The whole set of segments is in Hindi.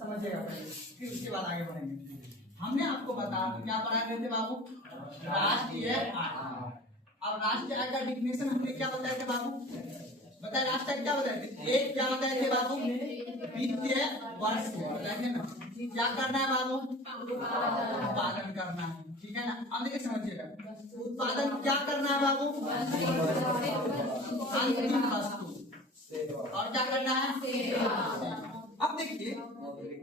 समझिएगा पहले, फिर उसके बाद आगे बढ़ेंगे। हमने आपको बताया क्या पढ़ा रहे थे बाबू, राष्ट्रीय आय। अब राष्ट्रीय आय का डिफिनेशन हमने क्या बताए थे बाबू, बताए राष्ट्रीय आय क्या बताए थे, एक क्या बताए थे बाबू, वित्तीय वर्ष बताए थे ना, क्या करना है बाबू, उत्पादन करना है, ठीक है ना। अब देखिए समझिएगा, उत्पादन क्या करना है बाबू, अंतिम वस्तु, और क्या करना है। अब देखिए,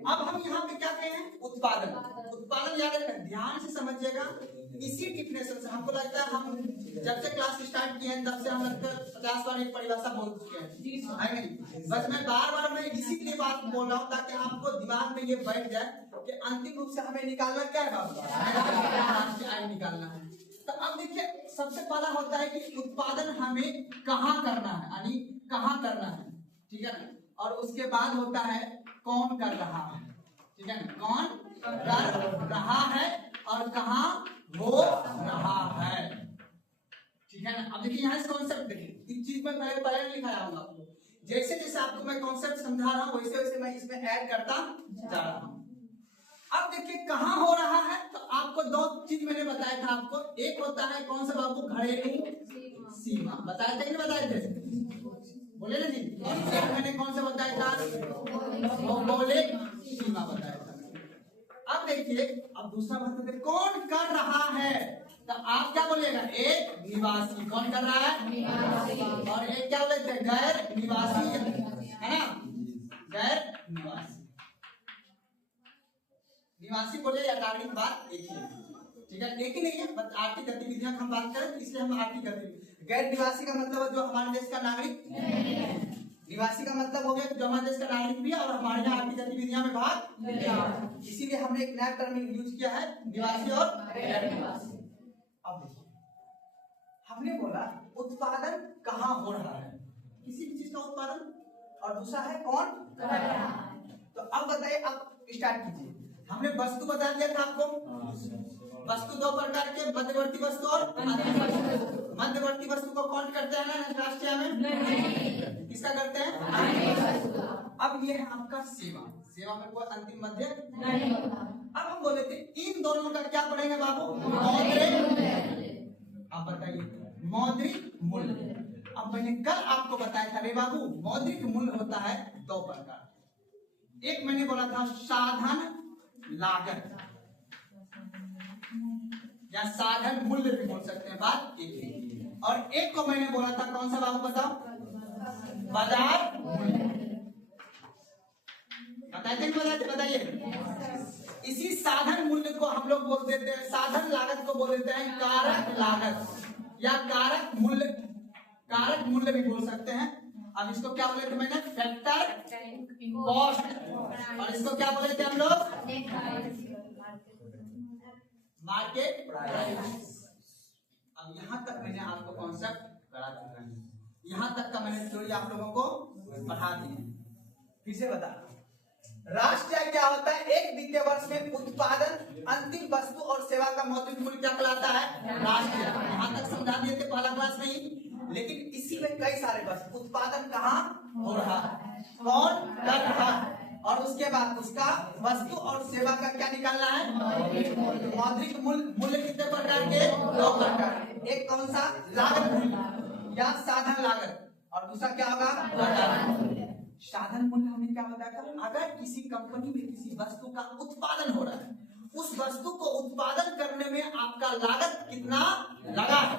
अब हम यहाँ पे क्या कहें, उत्पादन, उत्पादन याद रखना, ध्यान से समझिएगा। इसी डिफिनेशन से हमको लगता है हम जब से क्लास स्टार्ट किए हैं तब से हम लगता है 50 बार एक परिभाषा बोल चुके हैं, है नहीं। बस मैं बार बार मैं इसी के लिए बात बोल रहा हूँ ताकि आपको दिमाग में ये बैठ जाए कि अंतिम रूप से हमें निकालना क्या है बाबू, राष्ट्रीय आय निकालना है। तो अब देखिए, सबसे पहला होता है कि उत्पादन हमें कहाँ करना है, यानी कहाँ करना है, ठीक है ना। और उसके बाद होता है कौन कर रहा है, ठीक है ना, कौन कर रहा है और कहाँ हो रहा है, ठीक है ना। अब देखिए यहाँ से कॉन्सेप्ट देखिए, इस चीज में पहले पहले लिखाया हूँ आपको, जैसे जैसे आपको मैं कॉन्सेप्ट समझा रहा हूँ वैसे वैसे मैं इसमें ऐड करता जा रहा हूँ। अब देखिए कहाँ हो रहा है, तो आपको दो चीज मैंने बताया था आपको, एक होता है कौन सा बाबू, घरेलू सीमा, बताए थे कि नहीं बताए थे, बोले ना जी। एक मैंने कौन सा बताया था, भौगोलिक सीमा बताया था। अब देखिए, अब दूसरा बताते थे कौन कर रहा है, तो आप क्या बोलिएगा, एक निवासी, कौन कर रहा है, निवासी, और एक क्या बोलते हैं, गैर निवासी, है ना, गैर निवासी। निवासी बोले या नागरिक, बात एक ही है, ठीक है, एक ही नहीं है, बस आर्थिक गतिविधियां हम बात करें तो इसलिए हम आर्थिक गतिविधि। गैर निवासी का मतलब जो हमारे देश का नागरिक, निवासी का मतलब हो गया जो हमारे देश का नागरिक भी है और हमारे यहाँ आर्थिक गतिविधियों में भाग, इसीलिए हमने एक नया टर्म यूज किया है, निवासी और गैर निवासी। अब देखिए, हमने बोला उत्पादन कहाँ हो रहा है, किसी भी चीज का उत्पादन, और दूसरा है कौन कर रहा है। तो अब बताइए, अब स्टार्ट कीजिए। हमने वस्तु बता दिया था आपको, वस्तु दो प्रकार के, मध्यवर्ती वस्तु और अंतिम वस्तु। मध्यवर्ती वस्तु को कौन करते हैं ना राष्ट्रीय में, किसका करते हैं। अब ये है आपका सेवा, सेवा में कोई अंतिम मध्य नहीं होता। अब हम बोले थे इन दोनों का क्या पढ़ेंगे बाबू, मौद्रिक। अब बताइए मौद्रिक मूल्य। अब मैंने कल आपको बताया था रे बाबू, मौद्रिक मूल्य होता है दो प्रकार, एक मैंने बोला था साधन लागत या साधन मूल्य भी बोल सकते हैं, बात एक ही। और एक को मैंने बोला था कौन सा बाबू बताओ, बाजार मूल्य, बताते बताइए। इसी साधन मूल्य को हम लोग बोल देते हैं, साधन लागत को बोल देते हैं कारक लागत या कारक मूल्य, कारक मूल्य भी बोल सकते हैं। अब इसको क्या बोले थे मैंने, फैक्टर कॉस्ट, और इसको क्या बोले थे हम लोग, मार्केट प्राइस। अब यहाँ तक मैंने आपको कॉन्सेप्ट करा चुका है, यहाँ तक का मैंने थ्योरी आप लोगों को पढ़ा दी है। फिर से बता, राष्ट्रीय आय क्या होता है, एक वित्तीय वर्ष में उत्पादन, अंतिम वस्तु और सेवा का मौद्रिक मूल्य क्या कहलाता है, राष्ट्रीय। यहाँ तक समझा दिए थे पहला क्लास में ही, लेकिन इसी में कई सारे बस, उत्पादन कहाँ हो रहा है, कौन कर रहा है, और उसके बाद उसका वस्तु और सेवा का क्या निकालना है, मौद्रिक मूल्य। मूल्य कितने प्रकार के, दो प्रकार, एक कौन सा, लागत मूल्य या साधन लागत, और दूसरा क्या होगा, बाजार मूल्य। साधन मूल्य हमने क्या बताया था, अगर किसी कंपनी में किसी वस्तु का उत्पादन हो रहा है, उस वस्तु को उत्पादन करने में आपका लागत कितना लगा है,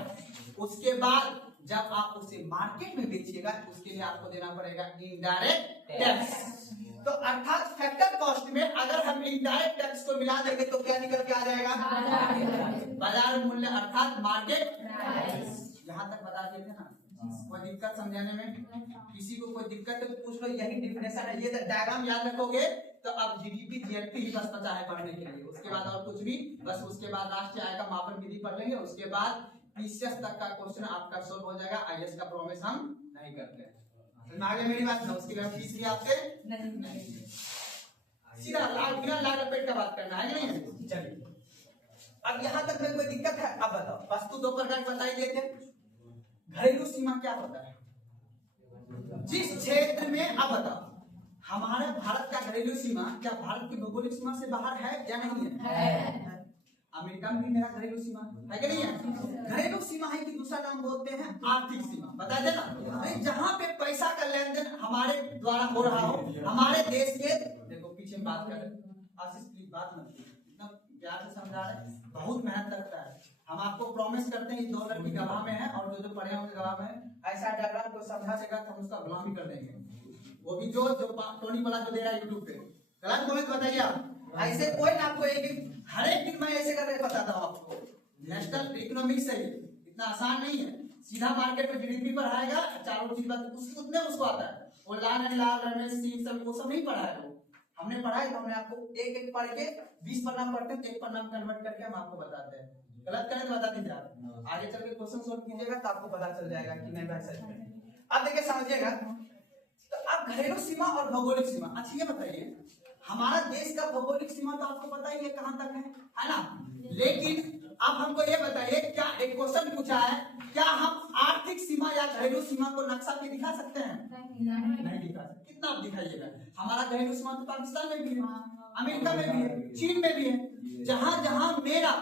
उसके बाद जब आप उसे मार्केट में बेचिएगा उसके लिए आपको देना पड़ेगा इनडायरेक्ट टैक्स। तो अर्थात फैक्टर कॉस्ट में अगर हम इनडायरेक्ट टैक्स को मिला देंगे तो क्या निकल के आ जाएगा, बाजार मूल्य अर्थात मार्केट प्राइस। यहाँ तक बता दिए थे ना, कोई दिक्कत समझाने में, किसी को कोई दिक्कत है तो पूछ लो, यही डिफिनेशन है, ये डायग्राम याद रखोगे तो अब जीडीपी जीएसटी ही बस बचा है पढ़ने के लिए, उसके बाद और कुछ भी, बस उसके बाद राष्ट्रीय आय का मापन विधि पढ़ लेंगे, उसके बाद पीसीएस तक का क्वेश्चन आपका सोल्व हो जाएगा। आईएएस का प्रॉमिस हम नहीं करते हैं, आगे मेरी बात ना, उसके लिए फीस भी आपसे नहीं, सीधा बिना लाल पेट का बात करना है नहीं। चलिए, अब यहाँ तक में कोई दिक्कत है, अब बताओ, वस्तु दो प्रकार बताई गए थे, घरेलू सीमा क्या होता है, जिस क्षेत्र में, अब बताओ हमारे भारत का घरेलू सीमा क्या भारत की भौगोलिक सीमा से बाहर है या नहीं है? अमेरिका में भी मेरा घरेलू सीमा है कि नहीं है? घरेलू सीमा है कि दूसरा नाम बोलते हैं आर्थिक सीमा, बता देना। अरे जहाँ पे पैसा का लेन देन हमारे द्वारा हो रहा हो, हमारे देश के, देखो पीछे बात कर रहे आशीष प्लीज बात मत कीजिए, इतना प्यार से समझा रहे हैं, बहुत मेहनत लगता है। हम आपको प्रॉमिस करते हैं दो लड़की गवाह में है और जो पढ़े होंगे गवाह में, ऐसा डायग्राम को समझा देगा तो हम उसका गुलामी कर देंगे। वो भी जो टोनी वाला जो दे रहा है यूट्यूब पे, गलत बोले तो बताइए आप। ऐसे कोई ना आपको एक हर एक दिन मैं ऐसे करके बताता हूँ आपको। नेशनल इकोनॉमिक्स है, इतना आसान नहीं है। सीधा मार्केट में जीडीपी पर आएगा, चारों चीज बात उतने उसको आता है। वो लाल एंड लाल रमेश सिंह सब वो सब नहीं पढ़ा है, वो हमने पढ़ा है। तो हमने आपको एक एक पढ़ के 20 पन्ना पढ़ते हैं, एक पन्ना कन्वर्ट करके हम आपको बताते हैं। गलत करें तो बता दीजिए आप, आगे चल के क्वेश्चन सोल्व कीजिएगा तो आपको पता चल जाएगा कि नहीं भाई सच में। अब देखिए समझिएगा, तो अब घरेलू सीमा और भौगोलिक सीमा, अच्छा ये बताइए हमारा देश का भौगोलिक सीमा तो आपको पता ही है कहां तक है ना? लेकिन अब हमको ये बताइए, क्या एक क्वेश्चन पूछा है, क्या हम आर्थिक सीमा या घरेलू सीमा को नक्शा पे दिखा सकते हैं? नहीं दिखा सकते। कितना आप दिखाइएगा? हमारा घरेलू सीमा तो पाकिस्तान में भी है, अमेरिका में भी है, चीन में भी है। जहां जहां मेरा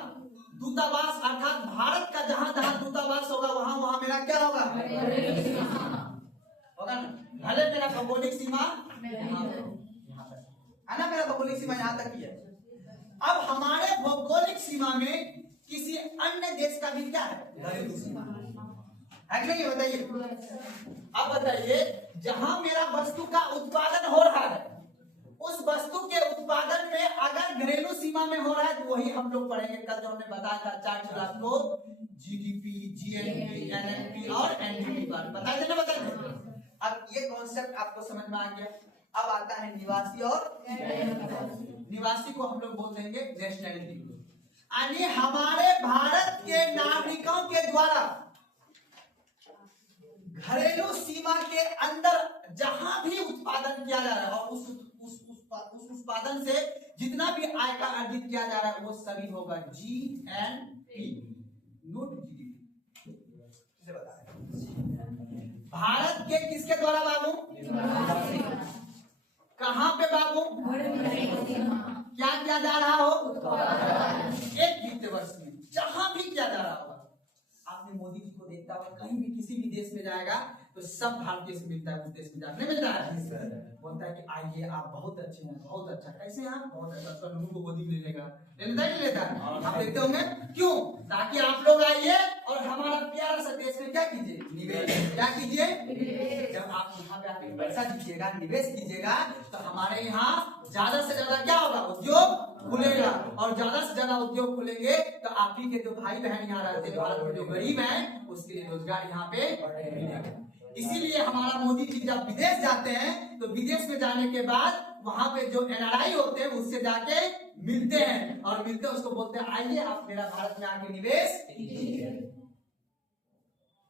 दूतावास अर्थात भारत का जहां जहां दूतावास होगा वहां वहां मेरा क्या होगा? होगा ना? भले मेरा भौगोलिक सीमा है ना, मेरा भौगोलिक सीमा यहाँ तक ही है। अब हमारे भौगोलिक सीमा में किसी अन्य देश का भी क्या है? घरेलू सीमा है कि नहीं? बताइए। अब बताइए, जहां मेरा वस्तु का उत्पादन हो रहा है, उस वस्तु के उत्पादन में अगर घरेलू सीमा में हो रहा है तो वही हम लोग पढ़ेंगे। कल जो हमने बताया था 4 क्लास को, जीडीपी, जीएनपी, एनएनपी और एनडीपी पर बताए थे ना, बताए थे। अब ये कॉन्सेप्ट आपको समझ में आ गया। अब आता है निवासी और निवासी को हम लोग बोल देंगे नेशनलिटी, यानी हमारे भारत के नागरिकों के द्वारा घरेलू सीमा के अंदर जहां भी उत्पादन किया जा रहा है और उस उत्पादन से जितना भी आय का अर्जित किया जा रहा है वो सभी होगा जीएनपी, नोट जीडीपी। भारत के किसके द्वारा बाबू? कहां पे बाबू? क्या किया जा रहा हो? एक वित्तीय वर्ष में जहां भी किया जा रहा होगा। आपने मोदी जी को देखता होगा, कहीं भी किसी भी देश में जाएगा तो सब भारतीय से मिलता है, उस देश में जाकर नहीं मिलता है, बोलता है कि आइए आप बहुत अच्छे हैं, बहुत अच्छा, कैसे हैं आप? बहुत अच्छा। सब लोगों को गोदी में ले लेगा, लेता है नहीं लेता? आप देखते होंगे क्यों? ताकि आप लोग आइए और हमारा प्यारा सा देश में क्या कीजिए? निवेश। क्या कीजिए? जब आप यहाँ पे आके पैसा दीजिएगा, निवेश कीजिएगा, तो हमारे यहाँ ज्यादा से ज्यादा क्या होगा? उद्योग खुलेगा, और ज्यादा से ज्यादा उद्योग खुलेंगे तो आप ही के जो भाई बहन यहाँ रहते हैं, भारत में जो गरीब हैं, उसके लिए रोजगार यहाँ पे मिलेगा। इसीलिए हमारा मोदी जी जब विदेश जाते हैं तो विदेश में जाने के बाद वहां पे जो एनआरआई होते हैं उससे जाके मिलते हैं, और मिलते हैं उसको बोलते हैं आइए आप मेरा भारत में आके निवेश कीजिए।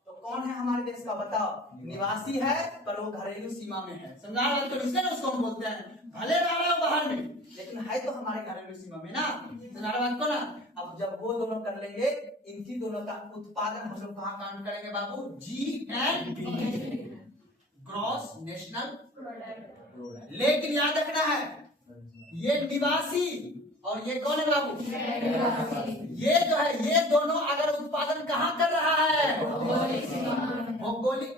तो कौन है हमारे देश का? बताओ। निवासी है पर वो घरेलू सीमा में है, समझा रहा? तो इसलिए उसको हम बोलते हैं, भले रह रहा हो बाहर में लेकिन है तो हमारे घरेलू सीमा में ना, समझा रहा को ना। अब जब वो दोनों कर लेंगे, इनकी दोनों का उत्पादन हम लोग कहाँ काउंट करेंगे बाबू? GNP, gross national product. लेकिन याद रखना है, ये निवासी और ये कौन है बाबू? ये जो है, ये दोनों अगर उत्पादन कहाँ कर रहा है? भौगोलिक,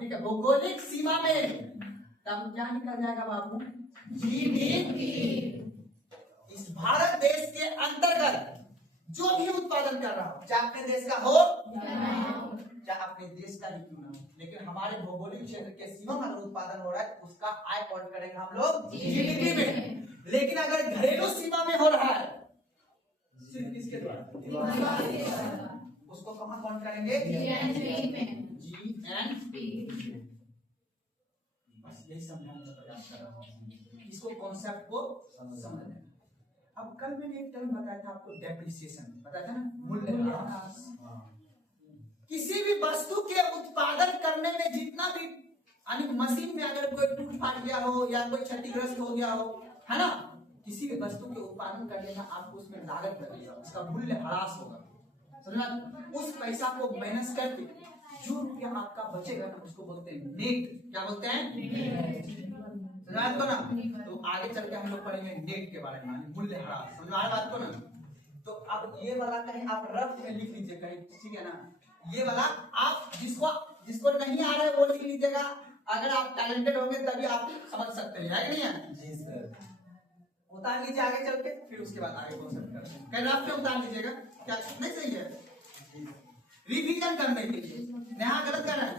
ठीक है, भौगोलिक सीमा में, तब क्या निकल जाएगा बाबू? जीडीपी। इस भारत देश के अंतर्गत जो भी उत्पादन कर रहा हो, चाहे अपने देश का हो चाहे अपने देश का ही क्यों ना हो, लेकिन हमारे भौगोलिक क्षेत्र के सीमा में अगर उत्पादन हो रहा है उसका आय काउंट करेंगे हम लोग जीडीपी में। लेकिन अगर घरेलू सीमा में हो रहा है सिर्फ किसके द्वारा? उसको कहाँ काउंट करेंगे? जीएनपी। बस यही समझाने का प्रयास कर रहा हूँ, इसको कॉन्सेप्ट को समझना। अब कल मैंने एक टर्म बताया था आपको, डेप्रिसिएशन बताया था ना, मूल्यह्रास। किसी भी वस्तु के उत्पादन करने में जितना भी, यानी मशीन में अगर कोई टूट फाट गया हो या कोई क्षतिग्रस्त हो गया हो, है ना, किसी भी वस्तु के उत्पादन करने में आपको उसमें लागत लगेगा, उसका मूल्य ह्रास होगा, समझना? उस पैसा को माइनस करके जो रुपया आपका बचेगा ना उसको बोलते हैं नेट। क्या बोलते हैं? समझ में आया ना? तो आगे चल के हम लोग पढ़ेंगे डेट के बारे में, मूल्यह्रास। समझ में आया बात को ना? तो अब ये वाला कहीं आप रफ में लिख लीजिए कहीं, ठीक है ना? ये वाला आप जिसको नहीं आ रहा है वो लिख लीजिएगा। अगर आप टैलेंटेड होंगे तभी आप समझ सकते हैं, है कि नहीं है? जी सर। उतार लीजिए आगे चल के, फिर उसके बाद आगे कॉन्सेप्ट करते हैं। कहीं रफ में उतार लीजिएगा, क्या नहीं सही है? रिवीजन करने के लिए, यहाँ गलत कर रहे हैं।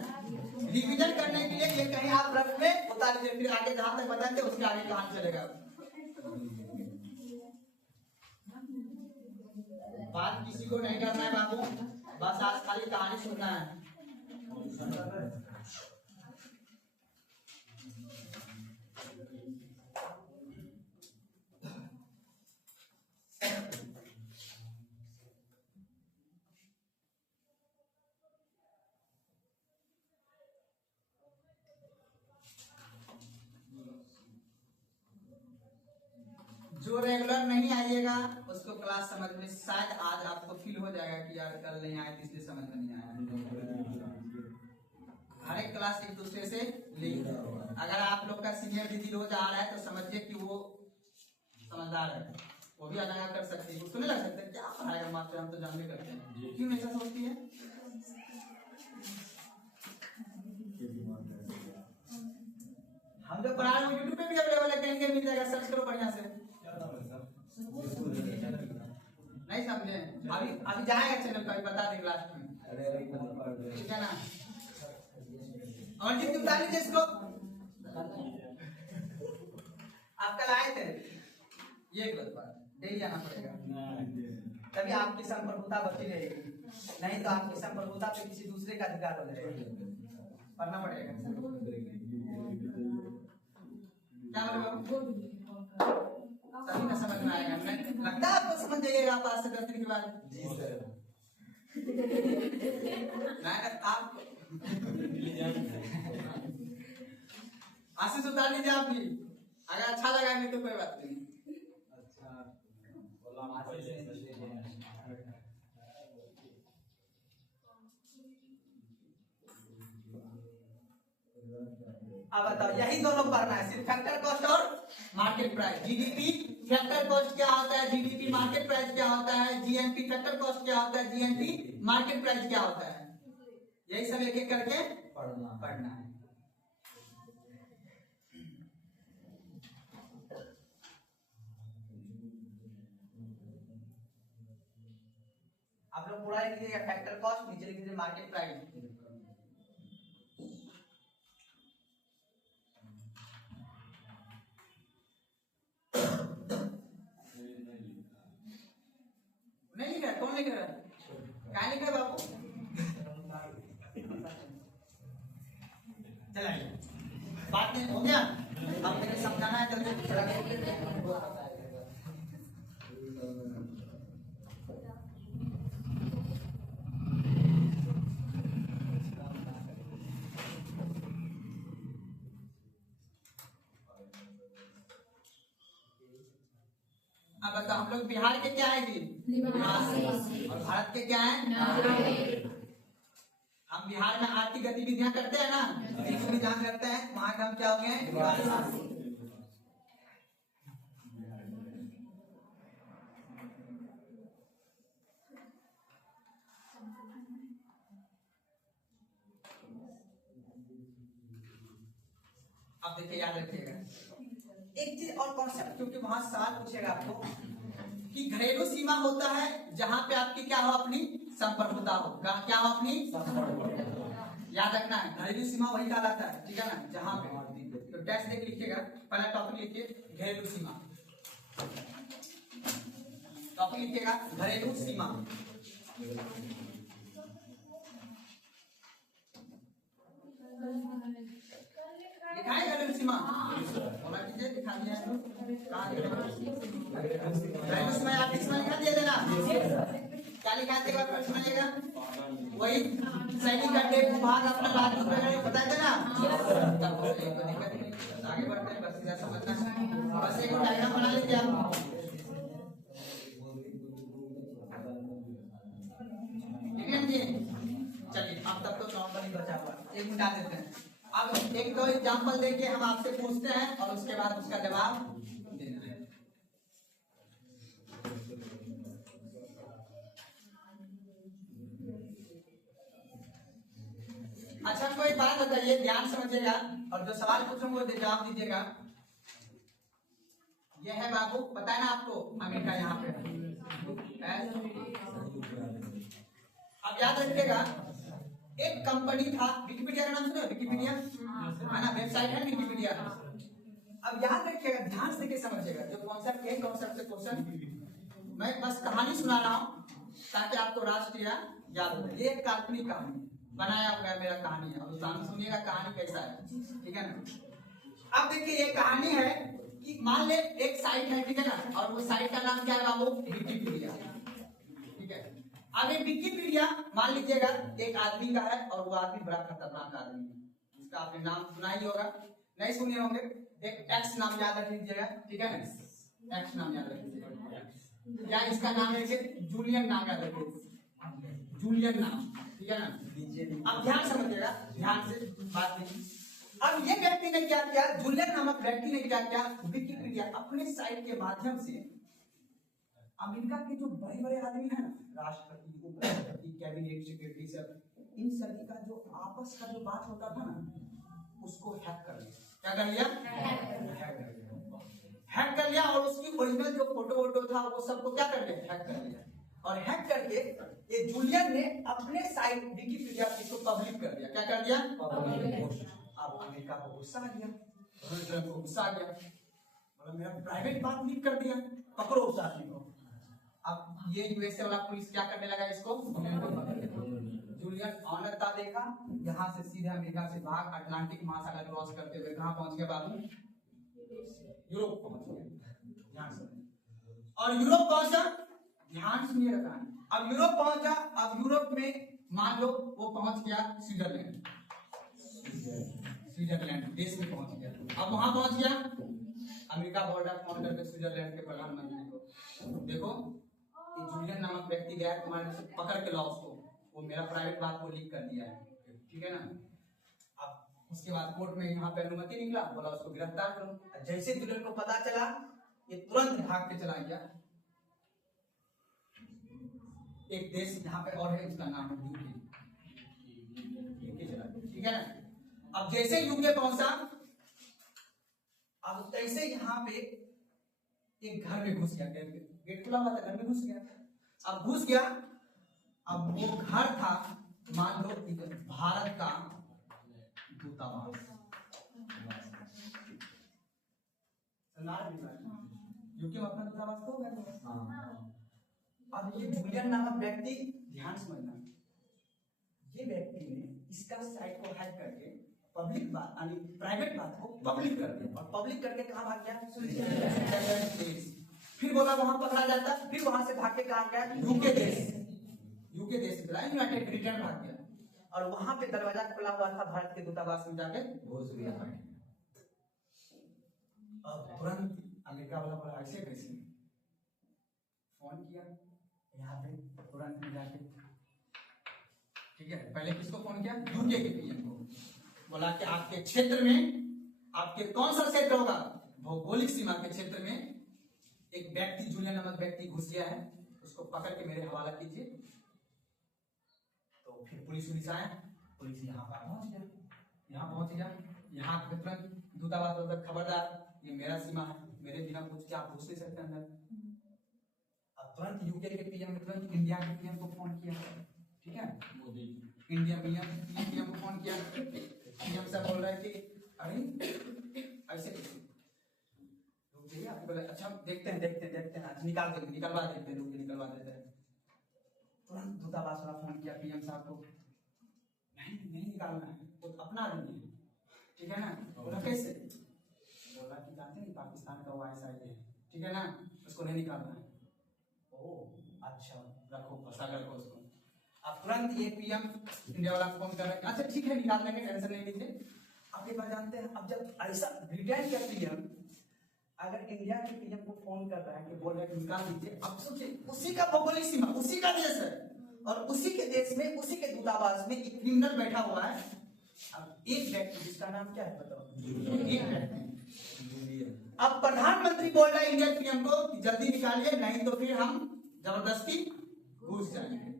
रिवीजन करने के लिए ये कहीं आप रफ में उतार लीजिए, फिर आगे जहां तक बताते उसके आगे कहां चलेगा। बात किसी को नहीं करना है बाबू, बस आज खाली कहानी सुनना है। जो रेगुलर नहीं आइएगा उसको क्लास समझ में शायद आज आपको फील हो जाएगा कि यार कल नहीं आए इसलिए समझ में नहीं आया। हर एक क्लास एक दूसरे से लिंक। अगर आप लोग का सीनियर दीदी रोज आ रहा है तो समझिए कि वो समझदार है, वो भी अलग कर सकती है, उसको नहीं लग सकता क्या पढ़ाएगा मास्टर, हम तो जानते करते हैं। क्यों ऐसा सोचती है? हम जो पढ़ा रहे हैं यूट्यूब पे भी अवेलेबल है, कहीं मिल जाएगा, सर्च करो बढ़िया से। नहीं समझे? अभी जाएगा चैनल पर, बता देंगे लास्ट में, ठीक है ना? और जितनी उतार लीजिए इसको। आप कल आए थे, ये गलत बात, डेली आना पड़ेगा, तभी आपकी संप्रभुता बची रहेगी, नहीं तो आपकी संप्रभुता पे किसी दूसरे का अधिकार हो जाएगा, पढ़ना पड़ेगा। क्या बोले सभी ना समझ में आएगा? लगता है आपको समझ जाइएगा आप आज से 10 दिन के बाद? जी सर। आप आशीष उतार लीजिए आप भी, अगर अच्छा लगा नहीं तो कोई बात नहीं। अब बताओ, यही दोनों पढ़ना है, सिर्फ फैक्टर कॉस्ट और market price. GDP factor cost क्या होता है, जीडीपी मार्केट प्राइस क्या होता है, जीएनपी फैक्टर कॉस्ट क्या होता है, जीएनपी मार्केट प्राइस क्या होता है, यही सब एक एक करके पढ़ना है। आप लोग पूरा लिख लीजिएगा, फैक्टर कॉस्ट, नीचे लिख लीजिए मार्केट प्राइस। नहीं लिखा? कौन लिख रहा है? क्या लिखा है बाबू? चलिए बात नहीं हो गया, अब मेरे समझाना है जल्दी। अब बताओ, हम लोग बिहार के क्या है जी? निवासी। और भारत के क्या है? नागरिक। हम बिहार में आर्थिक गतिविधियां करते हैं ना, गतिविधियां करते हैं, वहां का हम क्या हो गए? निवासी। अब देखिए, याद रखिएगा एक चीज और कॉन्सेप्ट, क्योंकि वहां सवाल पूछेगा आपको कि घरेलू सीमा होता है जहां पे आपकी क्या हो, अपनी संप्रभुता हो, क्या हो, अपनी संप्रभुता। याद रखना है, घरेलू सीमा वही कहलाता है, ठीक है ना? जहां पे तो टेक्स्ट देख लिखिएगा, पहला टॉपिक लिखिए घरेलू सीमा, टॉपिक लिखिएगा घरेलू सीमा। लिखा है घरेलू सीमा? बोला कीजिए, दिखा दिया है। कहाँ घरेलू सीमा आर्थिक सीमा लिखा दिया देना। क्या लिखा है? प्रश्न बनेगा वही सैनिक का डेट भाग अपना राज्य वगैरह बता देना। आगे बढ़ते हैं, बस सीधा समझना है, बस एक डायग्राम बना लीजिए आप। ठीक है जी, चलिए अब तक तो नॉर्मली बचा हुआ, एक मिटा देते हैं। अब एक दो एग्जाम्पल देके हम आपसे पूछते हैं और उसके बाद उसका जवाब देना है। अच्छा कोई बात बताइए, ध्यान समझिएगा और जो सवाल पूछूंगा वो जवाब दीजिएगा। यह है बाबू, पता है ना आपको अमेरिका यहाँ पे है। अब याद रखिएगा, एक कंपनी था, विकिपीडिया का नाम सुना है? विकिपीडिया है ना, वेबसाइट है विकिपीडिया। अब याद रखिएगा, ध्यान से समझिएगा, जो कॉन्सेप्ट है कॉन्सेप्ट से क्वेश्चन मैं बस कहानी सुना रहा हूँ ताकि आपको राष्ट्रीय याद हो। ये एक काल्पनिक कहानी बनाया हुआ है, मेरा कहानी है, और सामने सुनिएगा कहानी कैसा है, ठीक है ना। अब देखिए ये कहानी है कि मान ले एक साइट है, ठीक है ना, और वो साइट का नाम क्या है बाबू? विकिपीडिया, ठीक है। अब एक विकिपीडिया मान लीजिएगा एक आदमी का है और वो आदमी बड़ा खतरनाक आदमी है, जिसका आपने नाम सुना ही होगा, नहीं सुने होंगे। एक एक्स नाम याद रख लीजिएगा, ठीक है ना, एक्स नाम याद रख लीजिएगा, या इसका नाम है जूलियन नाम याद रखिए, जूलियन नाम, ठीक है ना। अब ध्यान समझिएगा, ध्यान से बात नहीं। अब ये व्यक्ति ने क्या किया, जूलियन नामक व्यक्ति ने क्या किया, विकिपीडिया अपने साइट के माध्यम से अमेरिका के जो बड़े बड़े आदमी हैं ना, राष्ट्रपति, उपराष्ट्रपति, कैबिनेट सेक्रेटरी, सब इन सभी का जो आपस का जो बात होता था ना, उसको हैक कर लिया। क्या कर लिया? हैक कर लिया। और उसकी ओरिजिनल जो फोटो वोटो था वो सबको क्या कर लिया? हैक कर लिया। और हैक करके ये जूलियन ने अपने साइट विकिपीडिया को पब्लिक कर दिया। क्या कर दिया? अब अमेरिका को गुस्सा आ गया, गुस्सा आ गया, मेरा प्राइवेट बात लीक कर दिया, पकड़ो उस आदमी को। अब ये यूएसए वाला पुलिस क्या करने लगा, इसको जूलियन औनता देखा, यहाँ से सीधे अमेरिका से भाग अटलांटिक महासागर क्रॉस करते हुए कहाँ पहुंच गया बाबू? यूरोप पहुंच गया। ध्यान से। और यूरोप पहुंचा, ध्यान सुनिए कहानी। अब यूरोप पहुंचा, अब यूरोप में मान लो वो पहुंच गया स्विट्जरलैंड, स्विट्जरलैंड देश में पहुंच गया। अब वहां पहुंच गया, अमेरिका बॉर्डर फोन करके स्विट्जरलैंड के प्रधानमंत्री को, देखो ये जूलियन नामक व्यक्ति गया तुम्हारे से, पकड़ के लाओ उसको, वो मेरा प्राइवेट बात को लीक कर दिया है, ठीक है ना। अब उसके बाद कोर्ट में यहाँ पे अनुमति निकला, बोला उसको गिरफ्तार करो। जैसे जूलियन को पता चला, ये तुरंत भाग के चला गया एक देश यहाँ पे और है, उसका नाम है यूके चला गया, ठीक है ना। अब जैसे यूके पहुंचा, अब तैसे यहाँ पे एक घर में घुस गया, गेट खुला हुआ था, घर में घुस गया। अब घुस गया, अब वो घर था मान लो भारत का दूतावास, यूके में अपना दूतावास तो होगा। अब ये जूलियन नामक व्यक्ति, ध्यान समझना, ये व्यक्ति ने इसका साइट को हैक करके पब्लिक बात यानी प्राइवेट बात को पब्लिक कर दिया, और पब्लिक करके कहाँ भाग गया? स्विट्जरलैंड। फिर बोला वहां पकड़ा जाता, फिर वहां से भाग के कहाँ गया? यूके देश, यूके देश यूनाइटेड ब्रिटेन भाग गया, और वहां पे दरवाजा खुला हुआ था भारत के दूतावास में, जाके घुस गया। अब तुरंत अमेरिका वाला बोला ऐसे कैसे, फोन किया यहाँ पे तुरंत जाके, ठीक है। पहले किसको फोन किया? यूके के पीएम को, बोला कि आपके क्षेत्र में, आपके कौन सा क्षेत्र होगा, भौगोलिक सीमा के क्षेत्र में एक व्यक्ति जूलियन नामक व्यक्ति घुस गया है, उसको पकड़ के मेरे हवाला कीजिए। तो फिर पुलिस आया, पुलिस यहाँ पर पहुंच गया, यहाँ पहुंच गया, यहाँ तुरंत दूतावास बोलता खबरदार ये मेरा सीमा है, मेरे बिना पूछ के आप घुस नहीं सकते अंदर। अब तुरंत यूके के पीएम ने तुरंत इंडिया के पीएम को फोन किया, ठीक है, इंडिया पीएम को फोन किया। पीएम साहब बोल रहा है कि अरे ऐसे रुक जाइए, आप बोले अच्छा देखते हैं आज निकलवा देते हैं। तुरंत दूतावास वाला फोन किया पीएम साहब को, नहीं निकालना है, वो अपना आदमी है, ठीक है ना। बोला कैसे? बोला कि जानते नहीं पाकिस्तान का वो ऐसा है, ठीक है ना, उसको नहीं निकालना है। ओह अच्छा, रखो फंसा रखो उसको। अब तुरंत ये पीएम इंडिया वाला फोन कर रहे हैं, अच्छा ठीक है निकाल देंगे, टेंशन नहीं लीजिए। अब ये बात जानते हैं, अब जब ऐसा ब्रिटेन का पीएम अगर इंडिया के पीएम को फोन कर रहा है कि बोल रहे हैं निकाल दीजिए, अब सोचिए उसी का भौगोलिक सीमा, उसी का देश है, और उसी के देश में, उसी के दूतावास में एक क्रिमिनल बैठा हुआ है। अब एक व्यक्ति, जिसका नाम क्या है बताओ? एक व्यक्ति। अब प्रधानमंत्री बोल रहा है इंडियन पीएम को कि जल्दी निकालिए, नहीं तो फिर हम जबरदस्ती घुस जाएंगे।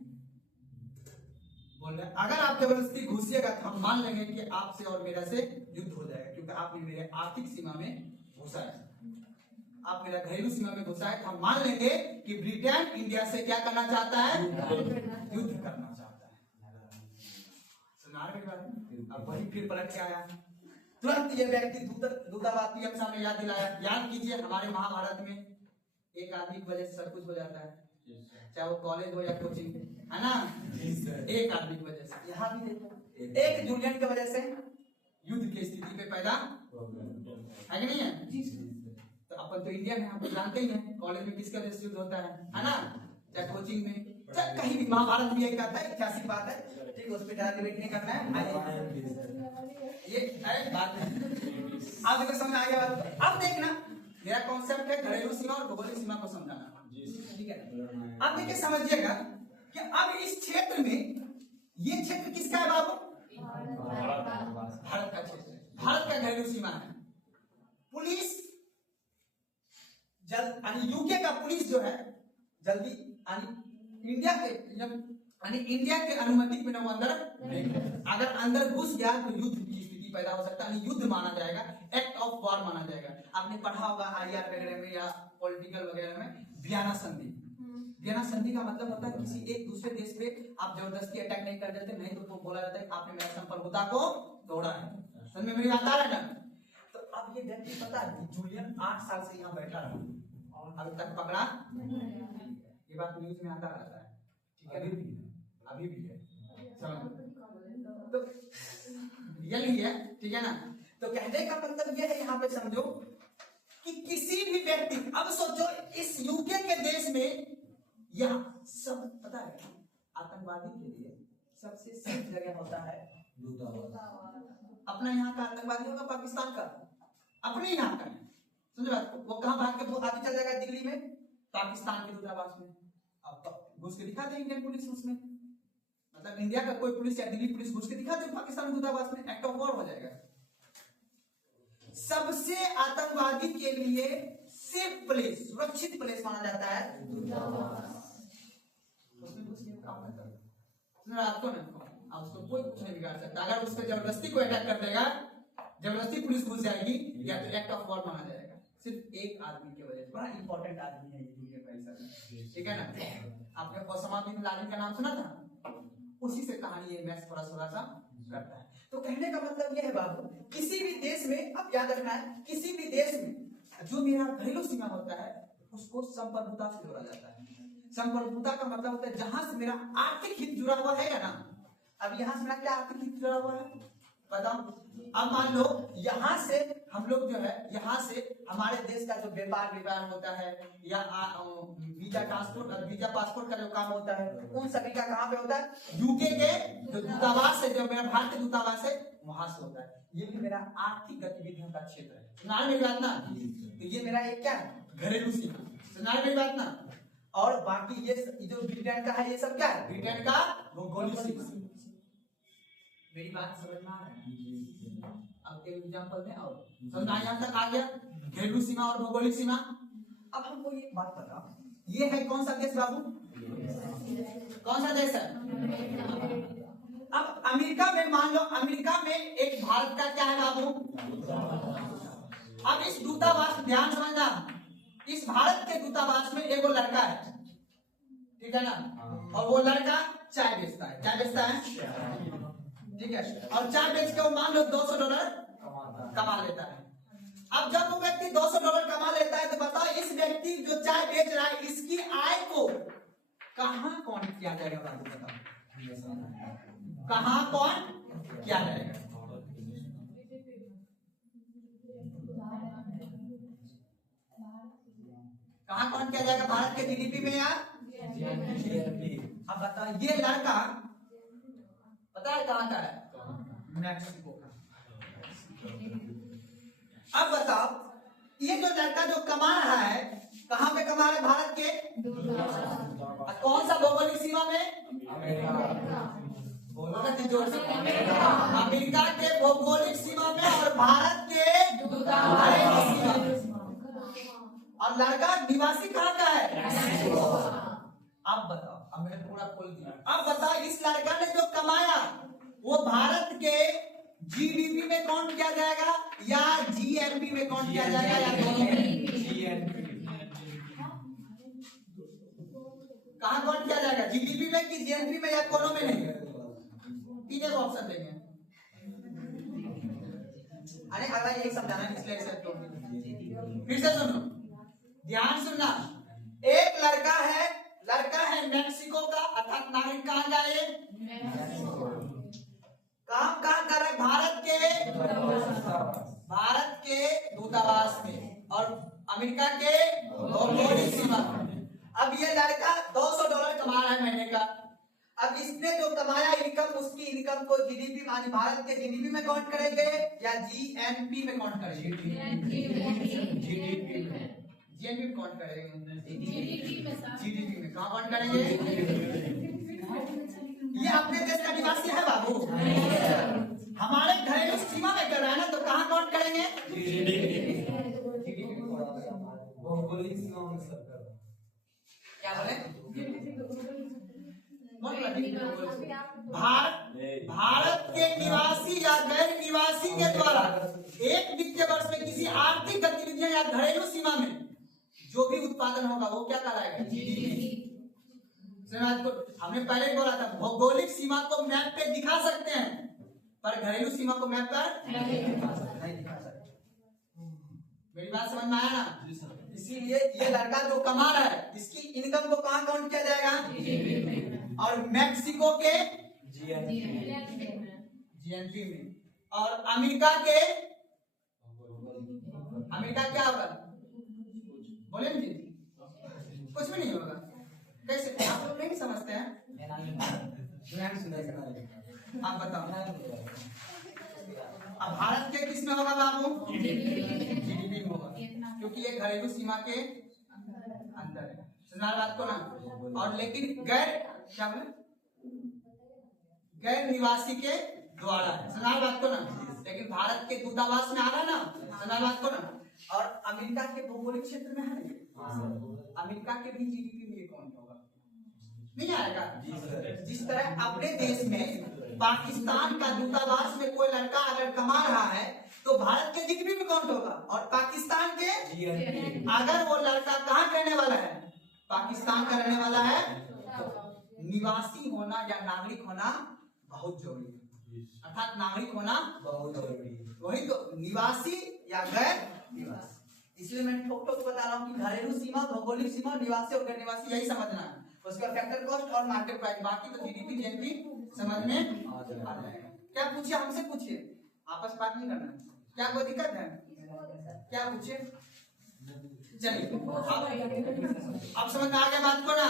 बोल रहे अगर आप जबरदस्ती घुसिएगा तो हम मान लेंगे कि आपसे और मेरा से युद्ध हो जाएगा, क्योंकि आपने मेरे आर्थिक सीमा में घुसा है, आप मेरा घरेलू सीमा में घुसा है, तो हम मान लेंगे कि ब्रिटेन इंडिया से क्या करना चाहता है? युद्ध करना चाहता है। सुना रहे बात? अब वही फिर पलट के आया, तुरंत ये व्यक्ति दूतावास पीएम साहब ने याद दिलाया। याद कीजिए हमारे महाभारत में एक आदमी की वजह से सब कुछ हो जाता है, चाहे वो कॉलेज हो या कोचिंग, है ना? एक आदमी की वजह से। यहाँ भी देखो एक जूलियन की वजह से युद्ध की स्थिति पे पैदा है कि नहीं है? तो अपन तो इंडिया में हम तो जानते ही हैं कॉलेज में किसके वजह से युद्ध होता है ना? चाहे कोचिंग में, चाहे कहीं भी। महाभारत भी यही कहता है, ऐसी बात है, ठीक, उस पर ज़्यादा डिबेट नहीं करना है। ये बात है, आप देखो समझ आ गया बात। अब देखना मेरा कॉन्सेप्ट है घरेलू सीमा और भौगोलिक सीमा को समझाना, ठीक है? अब देखिए समझिएगा कि अब इस क्षेत्र में, ये क्षेत्र किसका है बाबू? भारत का क्षेत्र, भारत का घरेलू सीमा है। पुलिस यूके का पुलिस जो है जल्दी इंडिया के अनुमति बिना वो अंदर, अगर अंदर घुस गया तो युद्ध की स्थिति पैदा हो सकता है, युद्ध माना जाएगा, एक्ट ऑफ वॉर माना जाएगा। आपने पढ़ा होगा आईआर वगैरह में या पॉलिटिकल वगैरह में, वियना संधि। वियना संधि का मतलब होता है किसी एक दूसरे देश पे आप जबरदस्ती अटैक नहीं कर देते, नहीं तो बोला जाता है आपने मेरा संप्रभुता को तोड़ा है। समझ में मेरी बात आ रहा है ना? तो अब ये व्यक्ति पता है जूलियन 8 साल से यहाँ बैठा रहा और अब तक पकड़ा, ये बात न्यूज में आता रहता है, ठीक है? अभी भी है, तो रियल ही है, ठीक है ना? तो कहने का मतलब ये है यहाँ पे समझो कि किसी भी व्यक्ति, अब सोचो इस यूके के देश में यह सब पता है आतंकवादी के लिए सबसे सेफ जगह होता है अपना यहाँ का आतंकवादी होगा पाकिस्तान का, अपने यहाँ का है, समझो बात। वो कहाँ भाग के आगे चल जाएगा? दिल्ली में, पाकिस्तान के दूतावास में। अब घुस के दिखा दे इंडियन पुलिस उसमें, मतलब इंडिया का कोई पुलिस या दिल्ली पुलिस घुस के दिखा दे पाकिस्तान दूतावास में, एक्ट ऑफ वॉर हो जाएगा। सबसे आतंकवादी के लिए सेफ प्लेस, सुरक्षित प्लेस माना जाता है दूतावास। उसमें कुछ नहीं काम करता, रात को ना अब उसको कोई कुछ नहीं बिगाड़ सकता। अगर उस पर जबरदस्ती कोई अटैक कर देगा, जबरदस्ती पुलिस घुस जाएगी, या तो एक्ट ऑफ वॉर माना जाएगा। सिर्फ एक आदमी की वजह से, बड़ा इंपॉर्टेंट आदमी है ये दुनिया का, ऐसा, ठीक है ना? आपने ओसामा बिन लादेन का नाम सुना था? उसी से कहानी ये मैच थोड़ा सा करता है। तो कहने का मतलब ये है बाबू, किसी भी देश में, अब याद रखना है, किसी भी देश में जो मेरा घरेलू सीमा होता है उसको संप्रभुता से जोड़ा जाता है। संप्रभुता का मतलब होता है जहां से मेरा आर्थिक हित जुड़ा हुआ है ना। अब यहाँ से मेरा क्या आर्थिक हित जुड़ा हुआ है बताओ? अब मान लो यहाँ से हम लोग जो है, यहाँ से हमारे देश का जो व्यापार होता है या वीजा ट्रांसपोर्ट और वीजा पासपोर्ट का जो काम होता है, उन सभी का कहाँ पे होता है? यूके के जो दूतावास है, जो मेरा भारतीय दूतावास है, वहां से होता है। ये भी मेरा आर्थिक गतिविधियों का क्षेत्र है। सुना मेरी बात ना? तो ये मेरा एक क्या है? घरेलू सीमा। सुना मेरी बात ना? और बाकी ये जो ब्रिटेन का है, ये सब क्या है? ब्रिटेन का भौगोलिक सीमा। मेरी बात समझ में आ रहा है? अब एक एग्जांपल दें और समझ यहाँ तक आ गया, घरेलू सीमा और भौगोलिक सीमा। अब हमको ये बात पता, ये है कौन सा देश बाबू? कौन सा देश है? अब अमेरिका में, मान लो अमेरिका में एक भारत का क्या है बाबू? अब इस दूतावास, ध्यान समझना, इस भारत के दूतावास में एक लड़का है, ठीक है ना? और वो लड़का चाय बेचता है। चाय बेचता है, ठीक है? और चाय बेच के वो मान लो $200 कमा लेता है। अब जब वो व्यक्ति $200 कमा लेता है, तो बताओ इस व्यक्ति जो चाय बेच रहा है, इसकी आय को कहाँ कौन किया जाएगा बाबू? बताओ कहाँ कौन किया जाएगा? कहाँ कौन किया जाएगा? भारत के जीडीपी में या? अब बताओ ये लड़का पता है कहाँ का है? मैक्सिको का। अब बताओ ये जो लड़का जो कमा रहा है, कहाँ पे कमा रहा है? भारत के कौन सा भौगोलिक सीमा में? बोलो जोर से अमेरिका के भौगोलिक सीमा में और भारत के घरेलू सीमा में। और लड़का निवासी कहाँ का है? अब बताओ, अब मैंने पूरा खोल दिया, अब बताओ इस लड़का ने जो कमाया वो भारत के जीडीपी में काउंट किया जाएगा या जीएनपी में काउंट किया जाएगा या दोनों में? कहाँ काउंट किया जाएगा, जीडीपी में कि जीएनपी में या दोनों में? नहीं, तीनों ऑप्शन देंगे। अरे अगला एक समझाना है इसलिए ऐसे तो फिर से सुनो, ध्यान सुनना। एक लड़का है मैक्सिको का, अर्थात नागरिक कहाँ जाए? काम कहाँ कर रहे? भारत के दूतावास में और अमेरिका के भौगोलिक सीमा में। अब ये लड़का $200 कमा रहा है महीने का। अब इसने जो कमाया इनकम, उसकी इनकम को जीडीपी माने भारत के जीडीपी में काउंट करेंगे या जीएनपी में काउंट करेंगे? जीडीपी में काउंट करेंगे। जीडीपी में कहाँ काउंट करेंगे? ये अपने देश का निवासी है बाबू, हमारे घरेलू सीमा में कर रहा है ना, तो कहाँ काउंट करेंगे? भौगोलिक सीमा में सब क्या बोले? भारत के निवासी या गैर निवासी के द्वारा एक वित्तीय वर्ष में किसी आर्थिक गतिविधियां या घरेलू सीमा में जो भी उत्पादन होगा वो क्या कहलाएगा? जीडीपी। हमने पहले बोला था भौगोलिक सीमा को मैप पे दिखा सकते हैं पर घरेलू सीमा को मैप पर नहीं दिखा सकते। मेरी बात समझ में आया ना? इसीलिए ये लड़का जो कमा रहा है इसकी इनकम को कहाँ काउंट किया जाएगा? और मैक्सिको के जीएनपी में, और अमेरिका क्या होगा? बोले जी, कुछ भी नहीं होगा। कैसे आप लोग नहीं समझते हैं? आप बताओ, अब भारत के किस में होगा बाबू? जीडीपी में होगा, क्योंकि ये घरेलू सीमा के अंदर है। सुना बात को ना? और लेकिन क्या बोले? गैर निवासी के द्वारा है। सुना बात को ना? लेकिन भारत के दूतावास में आ रहा है ना? सुना बात को ना? और अमेरिका के भौगोलिक क्षेत्र में है, अमेरिका के भी जीडीपी में काउंट होगा, नहीं आएगा? जिस तरह अपने देश में पाकिस्तान का दूतावास में कोई लड़का अगर कमा रहा है तो भारत के जीडीपी में काउंट होगा, और पाकिस्तान के अगर वो लड़का कहाँ रहने वाला है? पाकिस्तान का रहने वाला है, तो निवासी होना या नागरिक होना बहुत जरूरी है। अर्थात नागरिक होना बहुत जरूरी है, वही तो निवासी या गैर निवासी। इसलिए मैं ठोक बता रहा हूँ कि घरेलू सीमा, भौगोलिक सीमा, निवासी और गैर निवासी यही समझना है। उसका फैक्टर कॉस्ट और मार्केट प्राइस, बाकी तो जीडीपी जीएनपी समझ में आ जाएगा। क्या पूछिए, हमसे पूछिए, आपस बात नहीं करना। क्या कोई दिक्कत है? क्या पूछिए? चलिए अब समझ में आ गया बात को ना?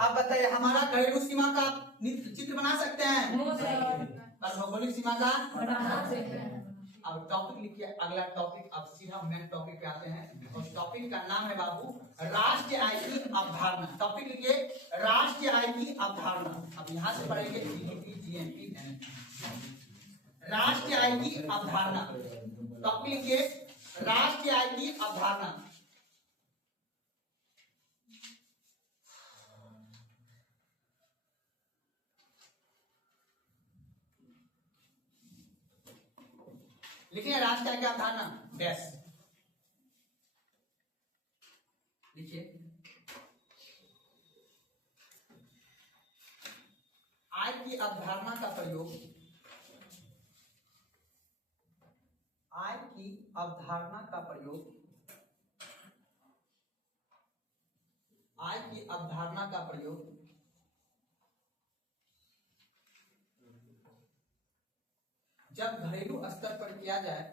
आप बताइए हमारा घरेलू सीमा का चित्र बना सकते हैं और भौगोलिक सीमा का बना सकते हैं। अब टॉपिक लिखिए, अगला टॉपिक। अब सीधा मेन टॉपिक पे आते हैं। उस टॉपिक का नाम है बाबू राष्ट्रीय आय की अवधारणा। टॉपिक लिखिए राष्ट्रीय आय की अवधारणा। अब यहाँ से पढ़ेंगे जीडीपी, जीएनपी, राष्ट्रीय आय की अवधारणा। टॉपिक लिखिए राष्ट्रीय आय की अवधारणा। लिखिए राष्ट्रीय आय की अवधारणा डैश लिखिए। आय की अवधारणा का प्रयोग, आय की अवधारणा का प्रयोग, आय की अवधारणा का प्रयोग जब घरेलू स्तर पर किया जाए,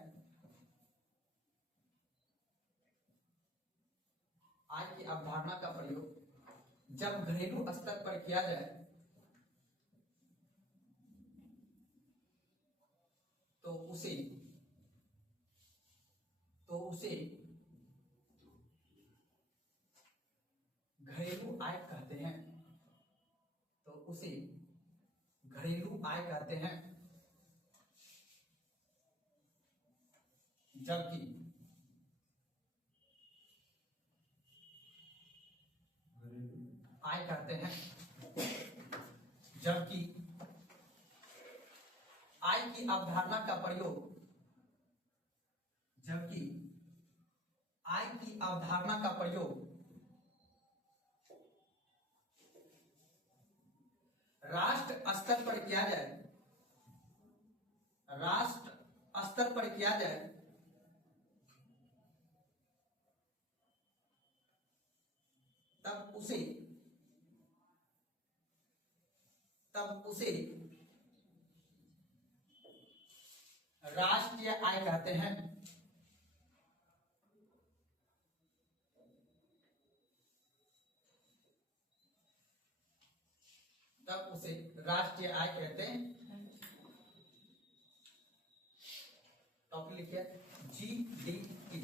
आय की अवधारणा का प्रयोग जब घरेलू स्तर पर किया जाए तो उसे घरेलू आय कहते हैं। तो उसे घरेलू आय कहते हैं, जबकि आय कहते हैं, जबकि आय की अवधारणा का प्रयोग, जबकि आय की अवधारणा का प्रयोग राष्ट्र स्तर पर किया जाए, राष्ट्र स्तर पर किया जाए तब उसे राष्ट्रीय आय कहते हैं, तब उसे राष्ट्रीय आय कहते हैं। टॉपिक लिखिए जीडीपी,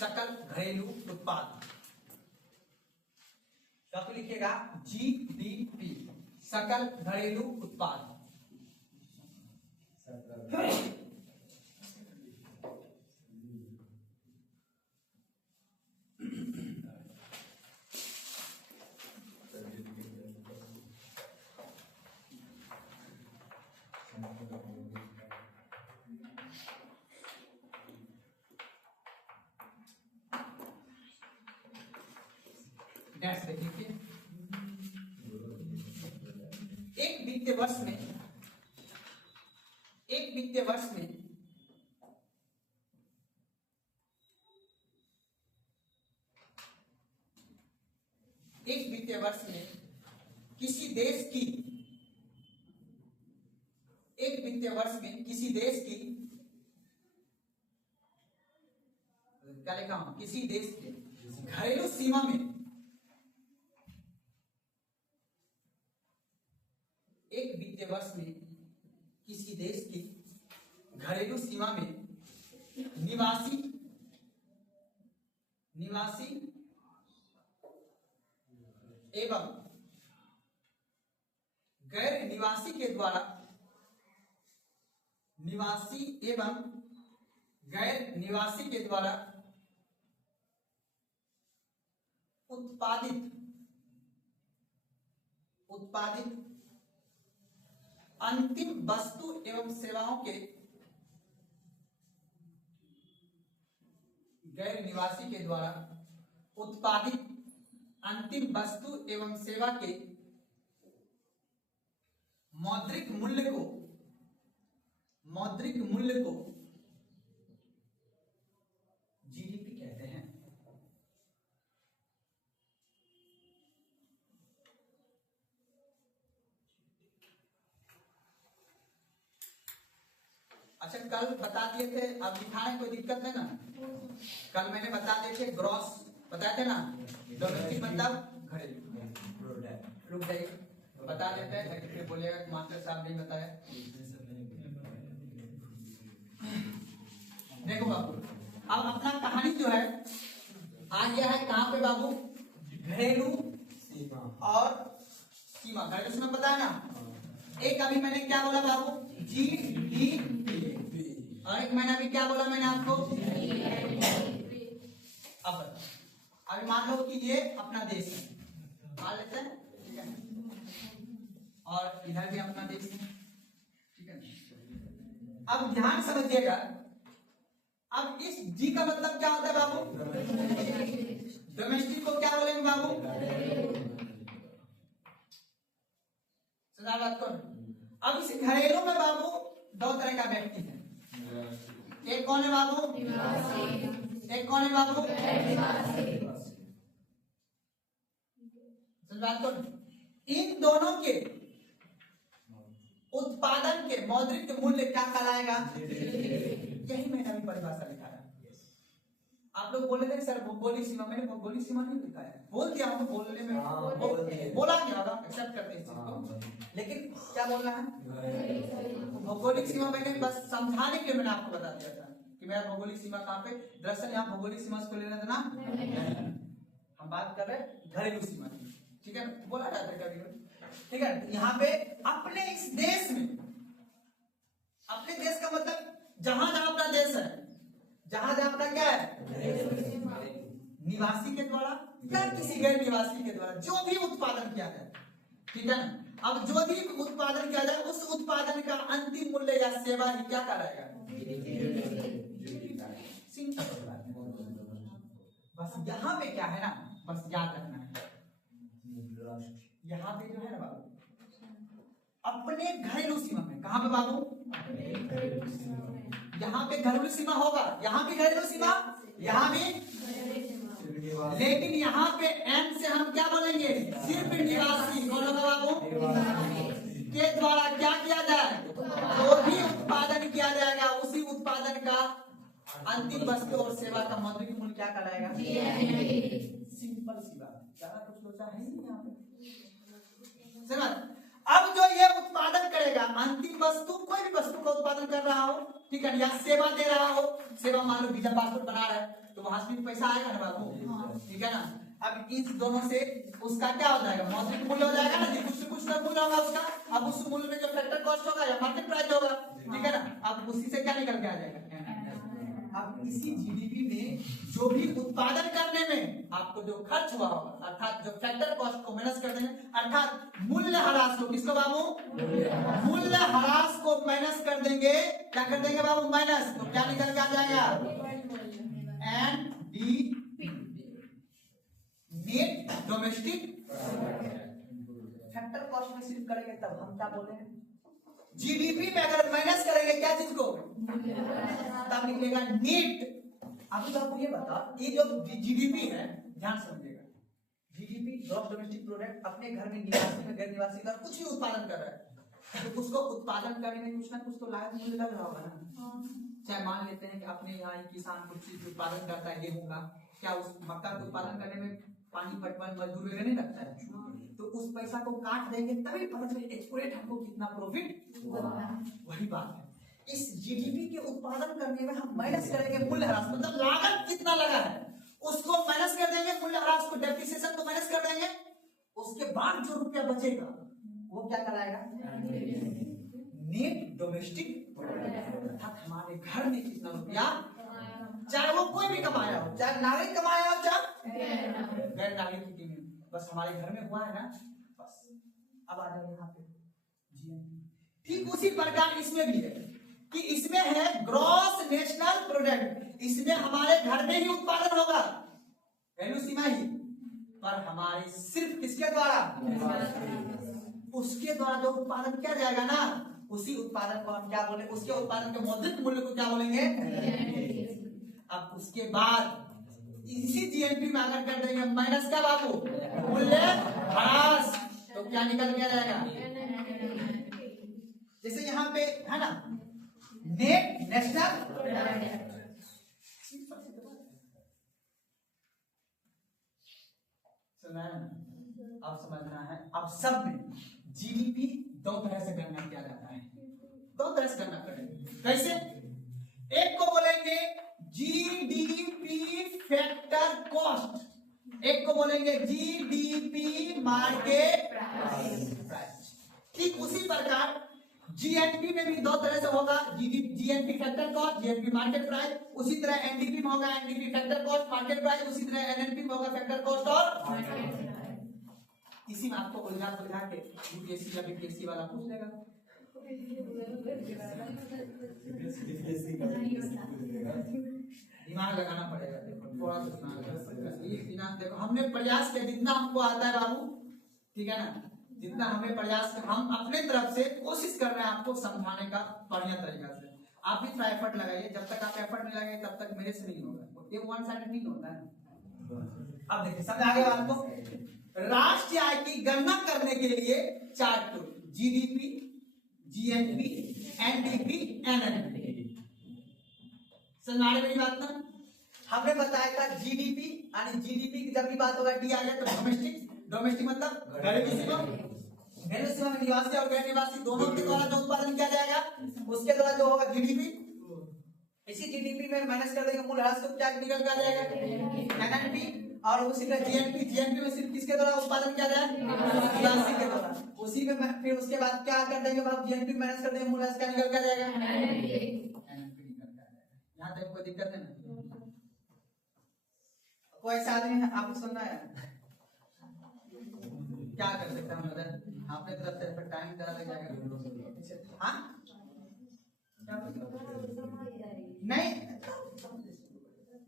सकल घरेलू उत्पाद। टॉपिक लिखिएगा जीडीपी, सकल घरेलू उत्पाद। डैश देखिए, एक वित्तीय वर्ष में एक वित्तीय वर्ष में किसी देश की, एक वित्तीय वर्ष में किसी देश की, क्या लिखा हूं, किसी देश के घरेलू सीमा में, एक वित्तीय वर्ष में किसी देश की घरेलू सीमा में निवासी एवं गैर निवासी के द्वारा, निवासी एवं गैर निवासी के द्वारा उत्पादित अंतिम वस्तु एवं सेवाओं के, गैर निवासी के द्वारा उत्पादित अंतिम वस्तु एवं सेवा के मौद्रिक मूल्य को जीडीपी कहते हैं। अच्छा, कल बता दिए थे, अब लिखाने कोई दिक्कत है ना? कल मैंने बता दिए थे, ग्रॉस बताए थे ना, डोमेस्टिक मतलब घरेलू। रुक जाइए, बता देते हैं, लेकिन फिर बोलेगा मास्टर साहब नहीं बताया। देखो बाबू, अब अपना कहानी जो है आ गया है कहाँ पे बाबू, घरेलू और सीमा। घरेलू सीमा बताया ना, एक अभी मैंने क्या बोला बाबू, जीडीपी, और एक मैंने अभी क्या बोला मैंने आपको, अब अभी मान लो कि ये अपना देश है, मान लेते हैं, ठीक है, और इधर भी अपना देश है, ठीक है। अब ध्यान समझिएगा, अब इस जी का मतलब क्या होता है बाबू, डोमेस्टिक को क्या बोलेंगे बाबू, सुना बात कौन। अब इस घरेलू में बाबू दो तरह का व्यक्ति है, एक कौन है बाबू, एक कौन है बाबू, बात कौन। इन दोनों के उत्पादन के मौद्रिक मूल्य क्या कहलाएगा, यही मैंने अभी परिभाषा लिखा है। आप लोग बोले थे सर भौगोलिक सीमा, मैंने भौगोलिक सीमा नहीं लिखा है, बोल दिया हूं बोलने में, बोला क्या होगा, एक्सेप्ट करते हैं इस चीज को, लेकिन क्या बोलना है भौगोलिक सीमा, मैंने बस समझाने के लिए मैंने आपको बता दिया था कि मेरा भौगोलिक सीमा कहाँ पे। दरअसल यहाँ भौगोलिक सीमा को लेना था ना, हम बात कर रहे घरेलू सीमा की, ठीक है, बोला जाता है कभी ठीक है, यहाँ पे अपने इस देश में, अपने देश का मतलब जहां जहां अपना देश है, जहां जहां अपना क्या है निवासी के द्वारा या किसी गैर निवासी के द्वारा जो भी उत्पादन किया जाए, ठीक है ना। अब जो भी उत्पादन किया जाए उस उत्पादन का अंतिम मूल्य या सेवा ही क्या कहलाएगा, सिंपल बात है। बस यहाँ पे क्या है ना, बस याद रखना है, यहाँ पे जो है ना बाबू अपने घरेलू सीमा में, कहाँ पे बाबू, यहाँ पे घरेलू सीमा होगा, यहाँ भी घरेलू सीमा, यहाँ भी, लेकिन यहाँ पे एन से हम क्या बोलेंगे, सिर्फ निवासी कौन होगा बाबू के द्वारा क्या किया जाए, जो भी उत्पादन किया जाएगा उसी उत्पादन का अंतिम वस्तु और सेवा का मौद्रिक मूल्य क्या कहलाएगा, सिंपल सी बात, ज्यादा कुछ सोचा है नहीं यहाँ पे। समझ, अब जो ये उत्पादन करेगा अंतिम वस्तु, कोई भी वस्तु का उत्पादन कर रहा हो, ठीक है, या सेवा दे रहा हो, सेवा मान लो वीजा पासपोर्ट बना रहा है तो वहां से भी पैसा आएगा ना बाबू, ठीक है ना। अब इस दोनों से उसका क्या हो जाएगा, मौद्रिक मूल्य हो जाएगा ना, कुछ से कुछ मूल्य होगा उसका। अब उस मूल्य में जो फैक्टर कॉस्ट होगा या मार्केट प्राइस होगा, ठीक है ना, अब उसी से क्या निकल के आ जाएगा। अब इसी जीडीपी में जो भी उत्पादन करने में आपको जो खर्च हुआ होगा, अर्थात जो फैक्टर कॉस्ट को माइनस कर देंगे, अर्थात मूल्य ह्रास को, किसको बाबू, मूल्य ह्रास को माइनस कर देंगे, क्या कर देंगे बाबू, माइनस, तो क्या निकल के आ जाएगा, NDP, net domestic factor cost में सिर्फ करेंगे तब हम क्या बोलेंगे, जीडीपी में अगर माइनस करेंगे क्या चीज को, तब निकलेगा नेट। अभी तो आपको ये बता, ये जो जीडीपी है, ध्यान समझिएगा, जीडीपी ग्रॉस डोमेस्टिक प्रोडक्ट अपने घर में निवासी में गैर निवासी का कुछ भी उत्पादन कर रहा है तो उसको उत्पादन करने में कुछ ना कुछ तो लागत मूल्य लग रहा होगा ना। चाहे मान लेते हैं कि अपने यहाँ किसान कुछ चीज उत्पादन करता है, गेहूं का, क्या उस मक्का का उत्पादन करने में पानी पटवन मजदूर वगैरह नहीं लगता है, तो उस पैसा को काट देंगे तभी पता चले एक्सपोर्ट हमको कितना प्रॉफिट। वही बात है, इस जीडीपी के उत्पादन करने में हम माइनस करेंगे मूल्य ह्रास, मतलब लागत कितना लगा है उसको माइनस कर देंगे, मूल्य ह्रास को, डेप्रिसिएशन को माइनस कर देंगे, उसके बाद जो रुपया बचेगा वो क्या कहलाएगा, नेट डोमेस्टिक अर्थात हमारे घर में कितना रुपया, चाहे वो कोई भी कमाया हो, चाहे नागरिक कमाया हो चाहे गैर नागरिक की टीम, बस हमारे घर में हुआ है ना, बस। अब आ जाओ यहाँ पे, ठीक उसी प्रकार इसमें भी है कि इसमें है ग्रॉस नेशनल प्रोडक्ट, इसमें हमारे घर में ही उत्पादन होगा, वैल्यू सीमा ही, पर हमारे सिर्फ किसके द्वारा, उसके द्वारा जो उत्पादन किया जाएगा ना, उसी उत्पादन को हम क्या बोले, उसके उत्पादन के मौद्रिक मूल्य को क्या बोलेंगे। अब उसके बाद इसी जीएनपी में अगर कर देंगे माइनस का बाबू मूल्य ह्रास, तो क्या निकल के जाएगा, जैसे यहाँ पे है ना नेट नेशनल, अब समझना है। अब सब में जीडीपी दो तरह से गणना किया जाता है, दो तरह से गणना करेंगे, कैसे, एक को बोलेंगे जीडीपी फैक्टर कॉस्ट, एक को बोलेंगे जीडीपी मार्केट प्राइस। ठीक उसी प्रकार जीएनपी में भी दो तरह से होगा, GNP factor cost, GNP market price, उसी तरह एनडीपी में होगा NDP factor cost market price, उसी तरह एनएनपी में होगा फैक्टर कॉस्ट और इसी में आपको उलझा के यूपीएससी या बीपीएससी वाला पूछ लेगा, दिमाग लगाना पड़ेगा, थोड़ा सा दिमाग लगाना पड़ेगा। देखो हमने प्रयास किया जितना हमको आता है बाबू, ठीक है ना, जितना हमें प्रयास, हम अपने तरफ से कोशिश कर रहे हैं आपको समझाने का बढ़िया तरीका से। आप भी थोड़ा एफर्ट लगाइए, जब तक आप एफर्ट नहीं लगाएंगे तब तक मेरे से नहीं होगा, ये वन साइडेड नहीं होता है। अब देखिए समझ आ गया बात को। राष्ट्रीय आय की गणना करने के लिए चार tool, GDP, GNP, NDP, NNP, समझ मेरी बात ना। हमने बताया था जीडीपी, यानी जीडीपी की जब भी बात होगा डी आ गया तो डोमेस्टिक, डोमेस्टिक मतलब घरेलू सीमा, घरेलू सीमा में निवासी और गैर निवासी दोनों के द्वारा जो उत्पादन किया जाएगा उसके द्वारा जो होगा जीडीपी, इसी जीडीपी में माइनस कर देंगे मूल्य ह्रास को, क्या निकल कर जाएगा एनएनपी, और उसी तरह जीएनपी, जीएनपी में सिर्फ किसके द्वारा उत्पादन किया जाए, निवासी के द्वारा, उसी में फिर उसके बाद क्या कर देंगे भाई, जीएनपी माइनस कर देंगे, मूलस क्या निकल कर जाएगा, एनएनपी निकल कर जाएगा। यहाँ तक कोई दिक्कत है ना? कोई ऐसा आदमी है आपको सुनना है, क्या कर सकते हैं हम बताएं? आपने तरफ से टाइम ज्यादा लग जाएगा। हाँ नहीं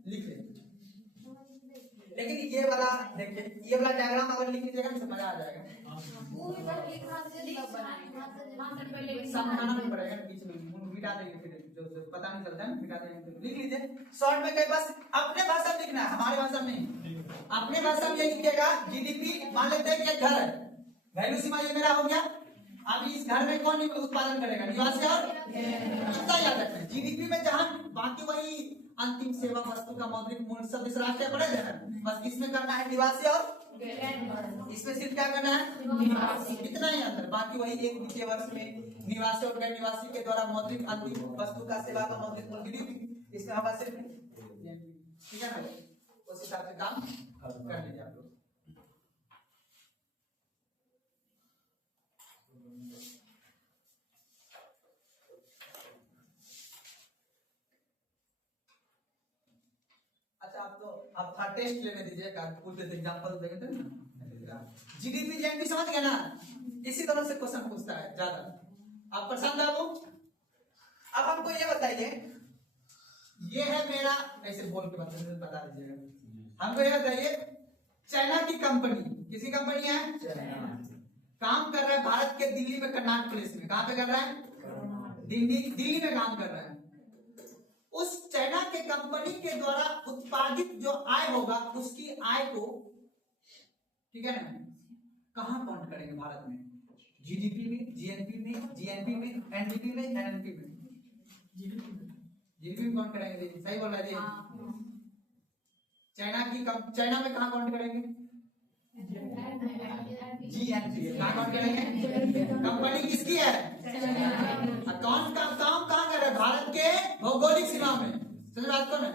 लिख ले, लेकिन ये वाला देखिए, ये वाला डायग्राम अगर लिख लीजिएगा ना मजा आ जाएगा। समझाना नहीं पड़ेगा, बीच में मिटा देंगे, फिर जो पता नहीं चलता है मिटा देंगे। लिख लीजिए शॉर्ट में, कई बस अपने भाषा में लिखना है, हमारे भाषा में नहीं, अपने भाषा में ये लिखिएगा। जीडीपी मान लेते हैं कि एक घर है, वैल्यू सीमा ये मेरा हो गया। अब इस घर में कौन उत्पादन करेगा, निवासी और कितना याद रखना है। जीडीपी में जहां बाकी वही अंतिम सेवा वस्तु का मौद्रिक मूल्य सब इस राष्ट्र पड़े थे, बस इसमें करना है निवासी और इसमें सिर्फ क्या करना है, कितना ही अंतर, बाकी वही एक वित्तीय वर्ष में निवासी और गैर निवासी के द्वारा मौद्रिक अंतिम वस्तु का सेवा का मौद्रिक मूल्य जीडीपी, इसमें हमारा सिर्फ ठीक है ना, उस हिसाब से काम कर लीजिए आप लोग। अच्छा आप तो आप था टेस्ट लेने दीजिए, पूछ लेते एग्जांपल देंगे तो ना। जीडीपी जीएनपी समझ गए ना, इसी तरह से क्वेश्चन पूछता है ज्यादा। आप परेशान बाबू, अब हमको ये बताइए, ये है मेरा, ऐसे बोल के बता दीजिएगा। हमको ये बताइए, चाइना की कंपनी, किसी कंपनी है काम कर रहा है भारत के दिल्ली में, कर्नाटक प्लेस में, कहां पे कर रहा है, दिल्ली में काम कर रहा है। उस चाइना के कंपनी के द्वारा उत्पादित जो आय होगा, उसकी आय को ठीक है ना कहां काउंट करेंगे भारत में, जीडीपी में, जीएनपी में, जीएनपी में, एनडीपी में, एनएनपी में। जीडीपी में काउंट करेंगे, सही बोल रहा है जी। चाइना में कहां काउंट करेंगे, जीएनपी कहां काउंट करेंगे, कंपनी किसकी है, कौन काम कहां कर रहा है, भारत के भौगोलिक सीमा में। समझ बात को ना,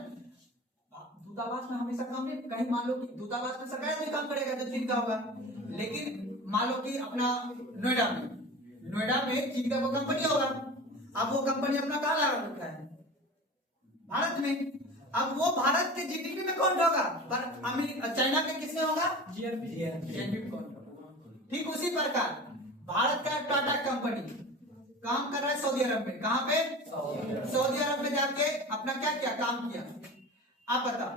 दूतावास में हमेशा काम नहीं, कहीं मान लो कि दूतावास में सरकार नहीं काम करेगा तो चीन का होगा, लेकिन मान लो कि अपना नोएडा में चीन का वो कंपनी होगा। अब वो कंपनी अपना कहाँ लगा रखा है, भारत में। अब वो भारत के जीडीपी में कौन होगा, पर चाइना के किसमें होगा, जीएनपी में कौन होगा। ठीक उसी प्रकार भारत का टाटा कंपनी काम कर रहा है सऊदी अरब में, कहां पे, सऊदी अरब में जाके अपना क्या किया, काम किया। आप बताओ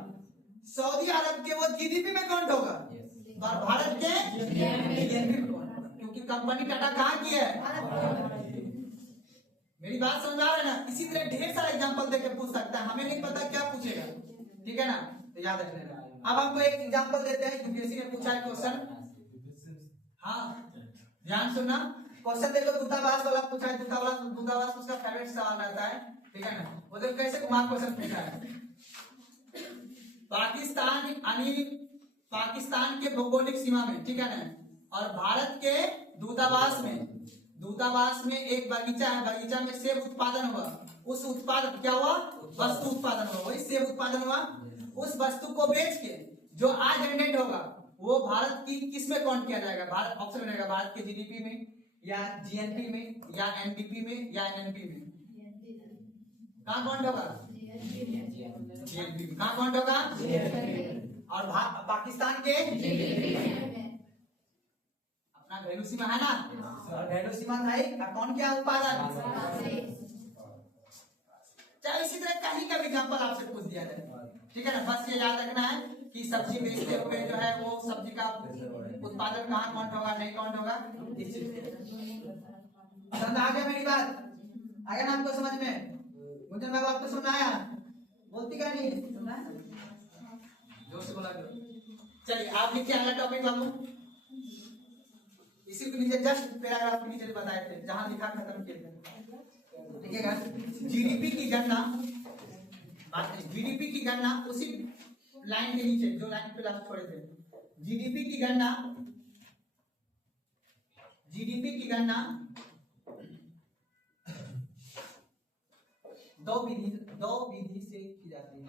सऊदी अरब के वो जीडीपी में काउंट होगा, भारत के जीएनपी में काउंट होगा, क्योंकि कंपनी टाटा कहां की है, मेरी बात समझ आ रहा है ना। इसी तरह ढेर सारे एग्जांपल देके पूछ सकता है, हमें नहीं पता क्या पूछेगा, ठीक है ना, तो याद रख लेना। अब हमको एक एग्जांपल देते हैं, यूपीएससी ने पूछा है क्वेश्चन, हाँ ध्यान सुनना। क्वेश्चन देखो, दूतावास वाला पूछा है, दूतावास उसका फेवरेट सवाल रहता है, ठीक है ना। वो देखो कैसे कुमार क्वेश्चन पूछा है, पाकिस्तान के भौगोलिक सीमा में, ठीक है ना, और भारत के दूतावास में एक बगीचा है, बगीचा में सेब उत्पादन हुआ। उस उत्पादन क्या हुआ, वस्तु उत्पादन हुआ, वही सेब उत्पादन हुआ। उस वस्तु को बेच के जो आज जनरेट होगा वो भारत की किस में काउंट किया जाएगा, भारत ऑप्शन रहेगा, भारत के जीडीपी में या जीएनपी में या एनडीपी में या एनएनपी में, कहां काउंट होगा, जीएनपी में कहां काउंट होगा, और पाकिस्तान के अपना घरेलू सीमा है ना, और घरेलू सीमा था कौन क्या उत्पादन। चाहे इसी तरह कहीं का भी एग्जांपल आपसे पूछ दिया जाए, ठीक है ना। बस ये याद रखना है कि सब्जी बेचते हुए जो है वो सब्जी का उत्पादन कहाँ काउंट होगा, नहीं काउंट होगा, इस चीज समझ आ गया मेरी बात, आ गया ना आपको समझ में। मुझे मैं आपको समझ आया, बोलती क्या नहीं सुना, जोर से बोला। चलिए आप लिखिए अगला टॉपिक बाबू, इसी को नीचे जस्ट पैराग्राफ के नीचे बताए थे, जहां लिखा खत्म किए थे, लिखिएगा। जीडीपी की गणना, जीडीपी की गणना उसी लाइन के नीचे जो लाइन पे लास्ट छोड़े थे, जीडीपी की गणना दो विधि से की जाती है।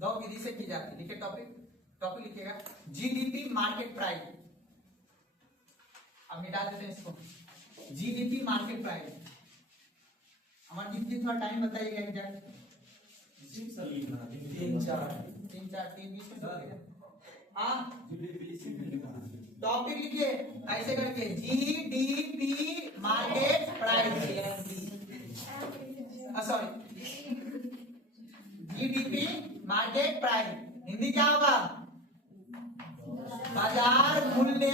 दो विधि से की जाती है। लिखे टॉपिक, टॉपिक लिखिएगा जीडीपी मार्केट प्राइस। अब मिटा देते हैं इसको, जीडीपी मार्केट प्राइस। हमारे जीत थोड़ा टाइम बताइएगा एग्जैक्ट। 3 बीच में टॉपिक लिखिए ऐसे करके GDP market price, sorry GDP market price Hindi क्या होगा? बाजार मूल्य,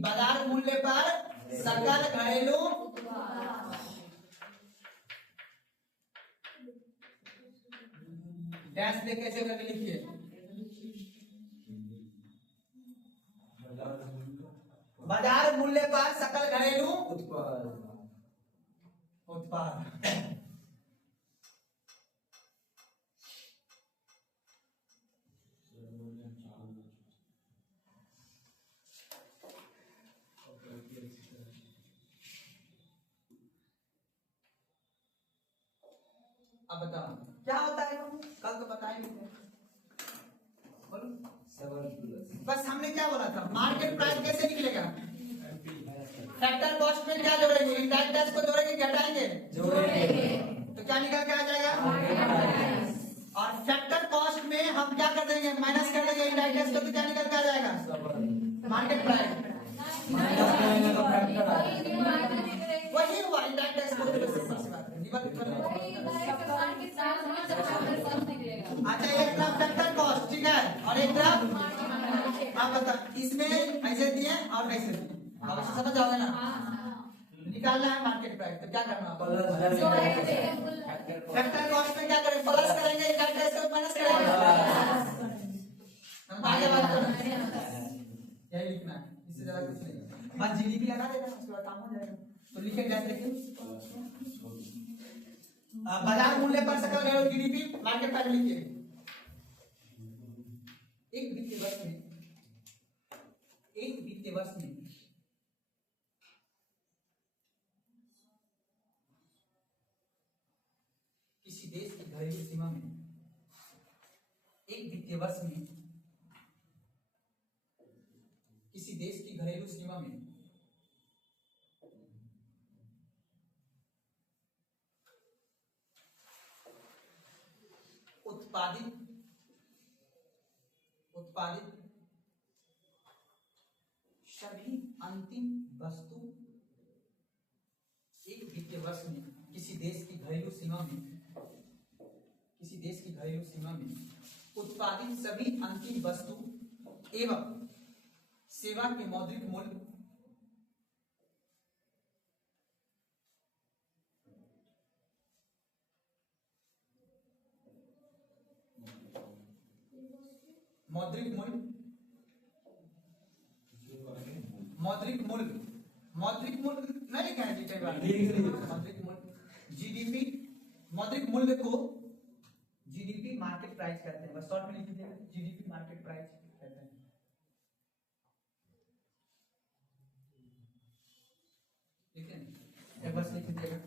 बाजार मूल्य पर सकल घरेलू डैश देख कैसे करके लिखिए, बाजार मूल्य पर सकल घरेलू उत्पाद। अब बताओ क्या होता है, कल तो बता ही नहीं, बस हमने क्या बोला था, मार्केट प्राइस कैसे निकलेगा? फैक्टर कॉस्ट में क्या जोड़ेंगे? इनडायरेक्ट टैक्स को जोड़ेंगे कि हटाएंगे? जोड़ेंगे। तो क्या निकल के आ जाएगा? और फैक्टर कॉस्ट में हम क्या कर देंगे? माइनस कर देंगे इनडायरेक्ट टैक्स को, तो क्या निकल के आ जाएगा? Market price. वही हुआ इनडायरेक्ट टैक्स को, अच्छा एक तरफ फैक्टर कॉस्ट, ठीक है, और एक तरफ आप बता इसमें ऐसे दिए और ऐसे दिए, आप समझ जाओगे ना? निकालना है मार्केट प्राइस, तो क्या करना है? फैक्टर कॉस्ट में क्या करेंगे? प्लस करेंगे, इनडायरेक्ट टैक्स को माइनस करेंगे। हम आगे बात करेंगे, यही लिखना है, इससे ज्यादा कुछ नहीं। बस जीडीपी लगा देना, उसके बाद काम हो जाएगा। तो लिखे क्या देखिए, बाजार मूल्य पर सकल घरेलू जीडीपी मार्केट प्राइस लिखिए। एक वित्तीय वर्ष में किसी देश की घरेलू सीमा में, एक वित्तीय वर्ष में किसी देश की घरेलू सीमा में उत्पादित सभी अंतिम वस्तु, एक वित्तीय वर्ष में किसी देश की घरेलू सीमा में उत्पादित सभी अंतिम वस्तु एवं सेवा के मौद्रिक मूल्य नहीं लिखा है जीडीपी, मौद्रिक मूल्य को जीडीपी मार्केट प्राइस कहते हैं। बस शॉर्ट में लिख दीजिएगा, जीडीपी मार्केट प्राइस कहते हैं। ठीक है, एक बार लिख दीजिएगा,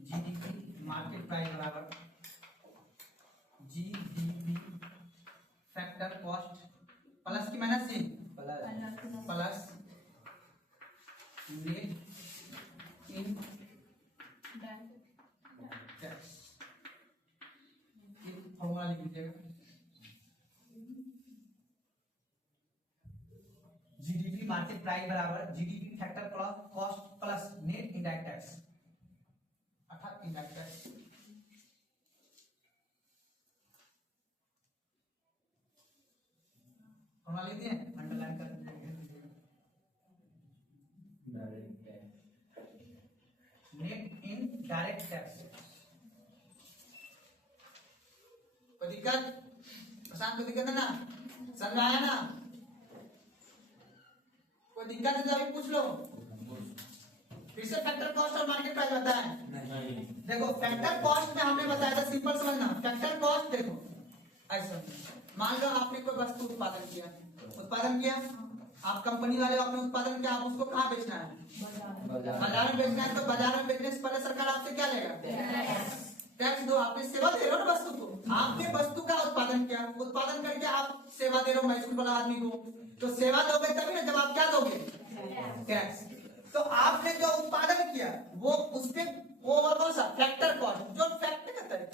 जीडीपी मार्केट प्राइस बराबर जीडीपी फैक्टर कॉस्ट प्लस की माइनस जी प्लस नेट इन टैक्स। ये फॉर्मूला लिख लीजिएगा, जीडीपी मार्केट प्राइस बराबर GDP factor cost plus net indirect tax अर्थात इनडायरेक्ट टैक्स। फॉर्मूला लिख दिए, अंडरलाइन कर दीजिए। Net indirect tax. कोई दिक्कत? प्रशांत को दिक्कत है ना? समझ आया ना? कोई दिक्कत है तो अभी पूछ लो। फिर से फैक्टर कॉस्ट और मार्केट प्राइस बताएं। देखो फैक्टर कॉस्ट में हमने बताया था, सिंपल समझना। फैक्टर कॉस्ट देखो ऐसा, मान लो आपने कोई वस्तु उत्पादन किया, आप कंपनी वाले आपने उत्पादन किया, आप उसको कहाँ बेचना है? बाजार में बेचना है। तो बाजार में बेचने से पहले सरकार आपसे क्या लेगा? टैक्स दो, आपने सेवा दे रहे हो ना वस्तु को, आपने वस्तु का उत्पादन किया, उत्पादन करके आप सेवा दे रहे हो मैसूर वाला आदमी को, तो सेवा दोगे तभी ना जब आप क्या दोगे, टैक्स। तो आपने जो उत्पादन किया वो उसपे वो कौन सा फैक्टर कॉस्ट, जो फैक्टर कहता है,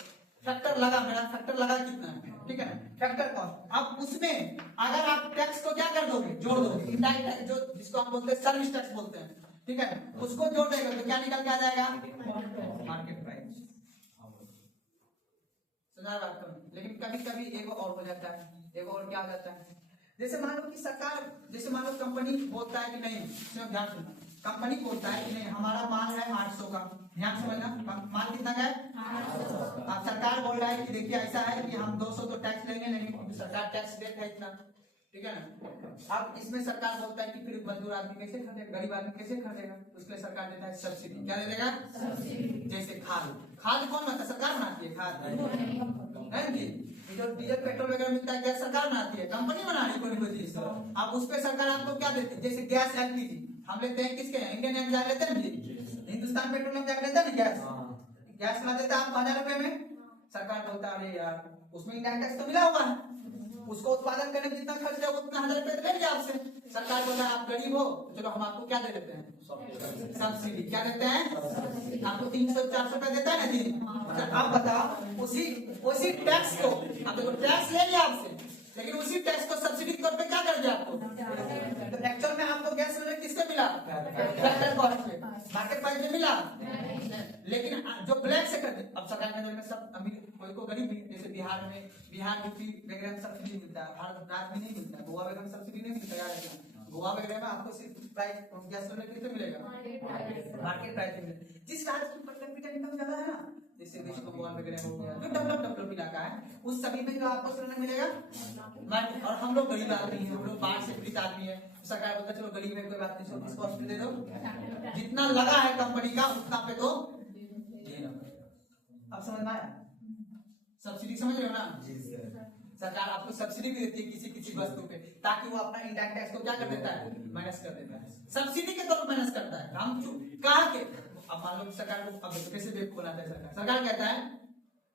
फैक्टर लगा, मेरा फैक्टर लगा कितना है, ठीक है ना, फैक्टर कॉस्ट। अब उसमें अगर आप टैक्स को क्या कर दोगे, जोड़ दोगे, इनडायरेक्ट टैक्स जो जिसको हम बोलते हैं सर्विस टैक्स बोलते हैं, ठीक है, उसको जोड़ देगा तो क्या निकल के आ जाएगा, मार्केट प्राइस। समझा बात को? लेकिन कभी कभी एक और हो जाता है, एक और क्या हो जाता है, जैसे मान लो कि सरकार, जैसे मान लो कंपनी बोलता है कि नहीं, इसमें ध्यान सुनना, कंपनी बोलता है कि नहीं हमारा माल है 800 का, ध्यान समझना, माल कितना का है 800 का। अब सरकार बोल रहा है कि देखिए ऐसा है कि हम 200 तो टैक्स लेंगे, लेकिन सरकार टैक्स रेट है इतना, ठीक है ना। अब इसमें सरकार बोलता है कि फिर मजदूर आदमी कैसे खरीदेगा, गरीब आदमी कैसे खरीदेगा, उसके लिए सरकार देता है सब्सिडी। क्या दे देगा, सब्सिडी। जैसे खाद, खाद कौन बनाता है, सरकार बनाती है खाद, है जी। जो डीजल पेट्रोल वगैरह मिलता है क्या सरकार बनाती है, कंपनी बना रही है कोई चीज। अब उस पे सरकार आपको क्या देती है, जैसे गैस एलपीजी हम लेते हैं किसके, इंडियन एयर जा लेते हैं जी, हिंदुस्तान पेट्रोलियम जा लेता है गैस, गैस ला देता है आप 1000 रुपए में, सरकार बोलता है अरे यार उसमें इंडियन टैक्स तो मिला हुआ है, उसको उत्पादन करने में जितना खर्च है उतना 1000 रुपए ले लिया आपसे, सरकार बोलता है आप गरीब हो चलो हम आपको क्या दे देते हैं, सब्सिडी। क्या देते हैं, आपको 300-400 रुपए देता है ना जी। आप बताओ उसी उसी टैक्स को, आप देखो टैक्स ले लिया आपसे, लेकिन उसी टैक्स को सब्सिडी के तौर पे क्या कर दिया आपको, तो एक्चुअल में आपको गैस सिलेंडर किससे मिला, फैक्टर कॉस्ट पे, मार्केट प्राइस में मिला, लेकिन जो ब्लैक से करते, अब सरकार के में सब अमीर कोई को गरीब भी, जैसे बिहार यूपी वगैरह में सब्सिडी मिलता है, भारत राज्य में नहीं मिलता, गोवा वगैरह में सब्सिडी नहीं मिलता, याद रखना गोवा वगैरह में आपको सिर्फ प्राइस गैस सिलेंडर कितने मिलेगा, मार्केट प्राइस में। जिस राज्य की पर कैपिटा इनकम ज्यादा है ना, जैसे देश का गोवा वगैरह हो गया, जो डेवलप इलाका है उस सभी में जो आपको सिलेंडर मिलेगा मार्केट। और हम लोग गरीब आदमी हैं, हम लोग बाढ़ से पीड़ित आदमी है, सरकार बोलता है चलो गरीब है कोई बात नहीं, इसको सब्सिडी दे दो, जितना लगा है कंपनी का उतना पे तो देना पड़ेगा। अब समझ में आया, सब्सिडी समझ रहे हो ना, सरकार आपको सब्सिडी भी देती है किसी किसी वस्तु पे, ताकि वो अपना इंडायरेक्ट टैक्स को क्या कर देता है, माइनस कर देता है, सब्सिडी के तौर पर माइनस करता है। हम कहा के अब मान लो सरकार को अब कैसे बेवकूफ बनाता है सरकार कहता है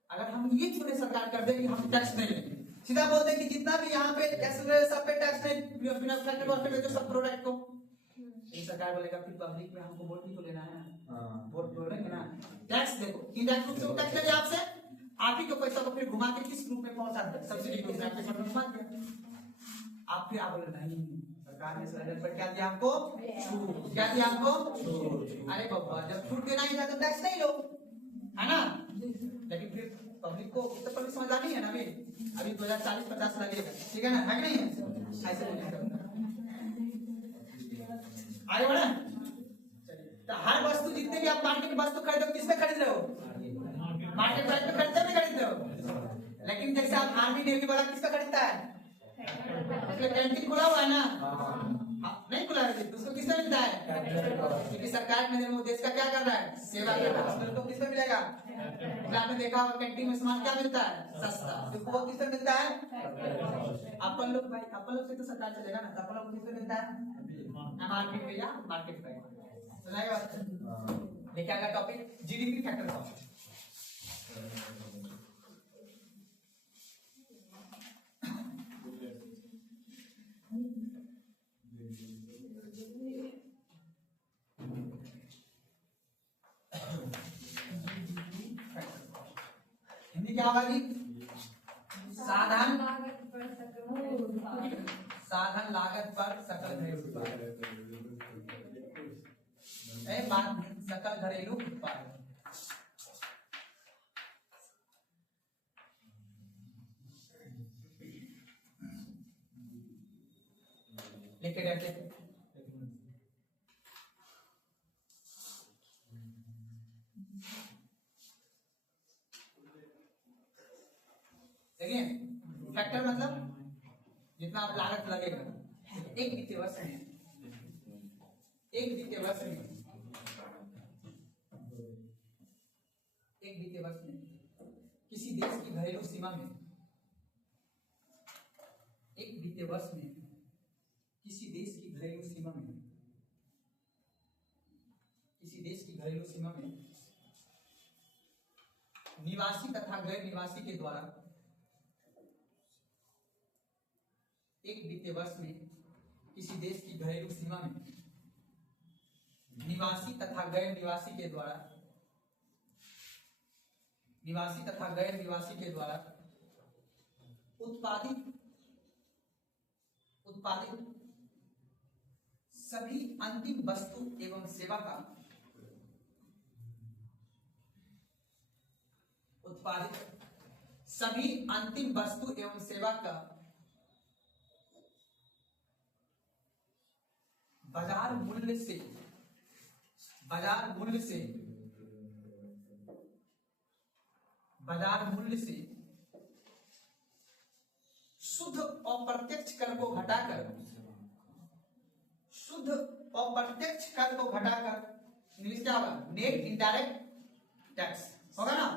अगर हम ये छोटे सरकार कर दे कि हम टैक्स नहीं लेंगे, सीधा बोलते हैं कि जितना भी यहाँ पे सब पे टैक्स नहीं, बिना फैक्ट्री वर्क पे सब प्रोडक्ट को, सरकार बोलेगा फिर पब्लिक में हमको वोट भी तो लेना है, वोट बोलेंगे ना, टैक्स देखो इनडायरेक्ट रूप से टैक्स ले लिया आपसे, आप ही के पैसा को फिर घुमा के किस रूप में पहुंचा दे, सब्सिडी के रूप में आपके घुमा दिया, आप फिर आप बोले नहीं सरकार ने सिलेंडर पर क्या दिया आपको, छूट। क्या दिया आपको, अरे बाबा जब छूट देना ही था तो टैक्स नहीं लो, है ना। लेकिन फिर पब्लिक को उत्तर प्रदेश समझदारी है ना, अभी 2040-50 लगेगा, ठीक है ना, है कि नहीं है, ऐसे बोलिए आगे बढ़े। तो हर वस्तु जितने भी आप मार्केट वस्तु खरीदो किस पे खरीद रहे हो, मार्केट प्राइस पे खरीदते नहीं खरीदते हो। लेकिन जैसे आप आर्मी नेवी वाला किस पे खरीदता है, उसके कैंटीन खुला हुआ है ना, नहीं खुला है तो उसको किससे मिलता है, क्योंकि सरकार में वो देश का क्या कर रहा है, सेवा कर रहा है, तो किससे मिलेगा, आपने देखा होगा कैंटीन में सामान क्या मिलता है, सस्ता, तो वो किससे मिलता है, अपन लोग भाई, अपन लोग से तो सरकार चलेगा ना, अपन लोग किससे मिलता है, एमआरपी पे या मार्केट प्राइस। सुनाएगा देखिए अगर topic GDP factor cost, Hindi क्या होगा जी, साधन लागत पर सकल घरेलू उत्पाद, सकल घरेलू उत्पाद। लिख के देखिए फैक्टर मतलब जितना आप लागत लगेगा एक वित्तीय वर्ष में, एक वित्तीय वर्ष में, एक वित्तीय वर्ष में किसी देश की घरेलू सीमा में, एक वित्तीय वर्ष में किसी देश की घरेलू सीमा में, किसी देश की घरेलू सीमा में निवासी तथा गैर निवासी के द्वारा एक वित्तीय वर्ष में किसी देश की घरेलू सीमा में निवासी तथा गैर निवासी के द्वारा उत्पादित सभी अंतिम वस्तु एवं सेवा का बाजार मूल्य से शुद्ध अप्रत्यक्ष कर को घटाकर इंग्लिश क्या होगा, नेट इनडायरेक्ट टैक्स होगा ना।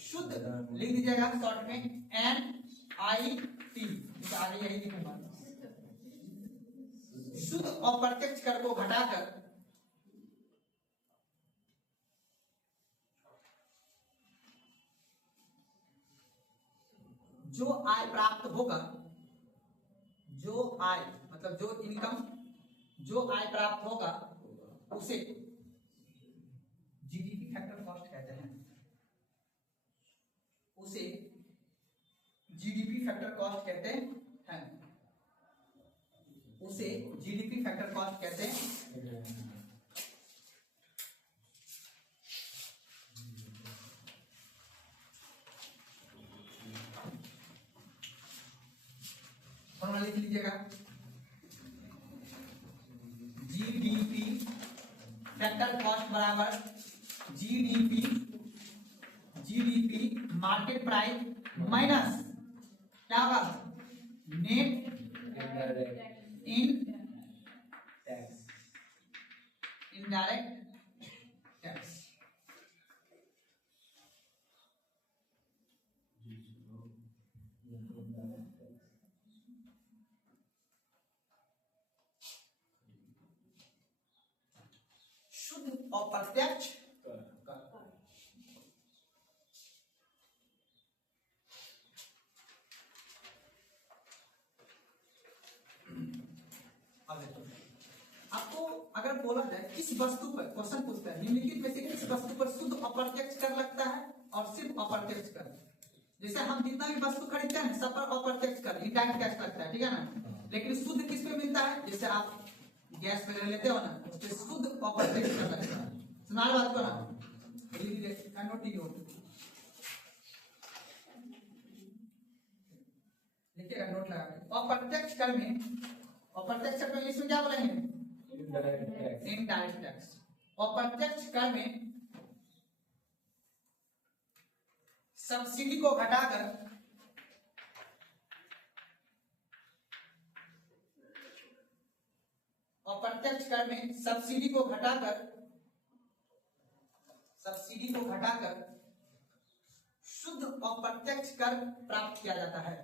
शुद्ध लिख दीजिएगा शॉर्ट में NIT, आगे यही लिखूंगा। शुद्ध अप्रत्यक्ष कर को घटाकर जो आय प्राप्त होगा, जो आय प्राप्त होगा उसे जीडीपी फैक्टर कॉस्ट कहते हैं। फॉर्मूला लिख लीजिएगा, जीडीपी फैक्टर कॉस्ट बराबर जीडीपी मार्केट प्राइस माइनस क्या होगा, नेट इनडायरेक्ट टैक्स। शुद्ध अप्रत्यक्ष कर। आपको अगर बोला जाए किस वस्तु पर, क्वेश्चन पूछता है निम्नलिखित में से किस वस्तु पर शुद्ध अप्रत्यक्ष कर लगता है और सिर्फ अप्रत्यक्ष कर। जैसे हम जितना भी वस्तु खरीदते हैं सब पर अप्रत्यक्ष कर इनडायरेक्ट टैक्स लगता है, ठीक है ना। लेकिन शुद्ध किस पे मिलता है, जैसे आप गैस वगैरह लेते हो ना, तो शुद्ध अप्रत्यक्ष कर लगता है। सुना बात को ना, लिखिएगा नोट लगा के। अप्रत्यक्ष कर में इंग्लिश में क्या बोलेंगे, इनडायरेक्ट टैक्स। अप्रत्यक्ष कर में सब्सिडी को घटाकर शुद्ध अप्रत्यक्ष कर प्राप्त किया जाता है।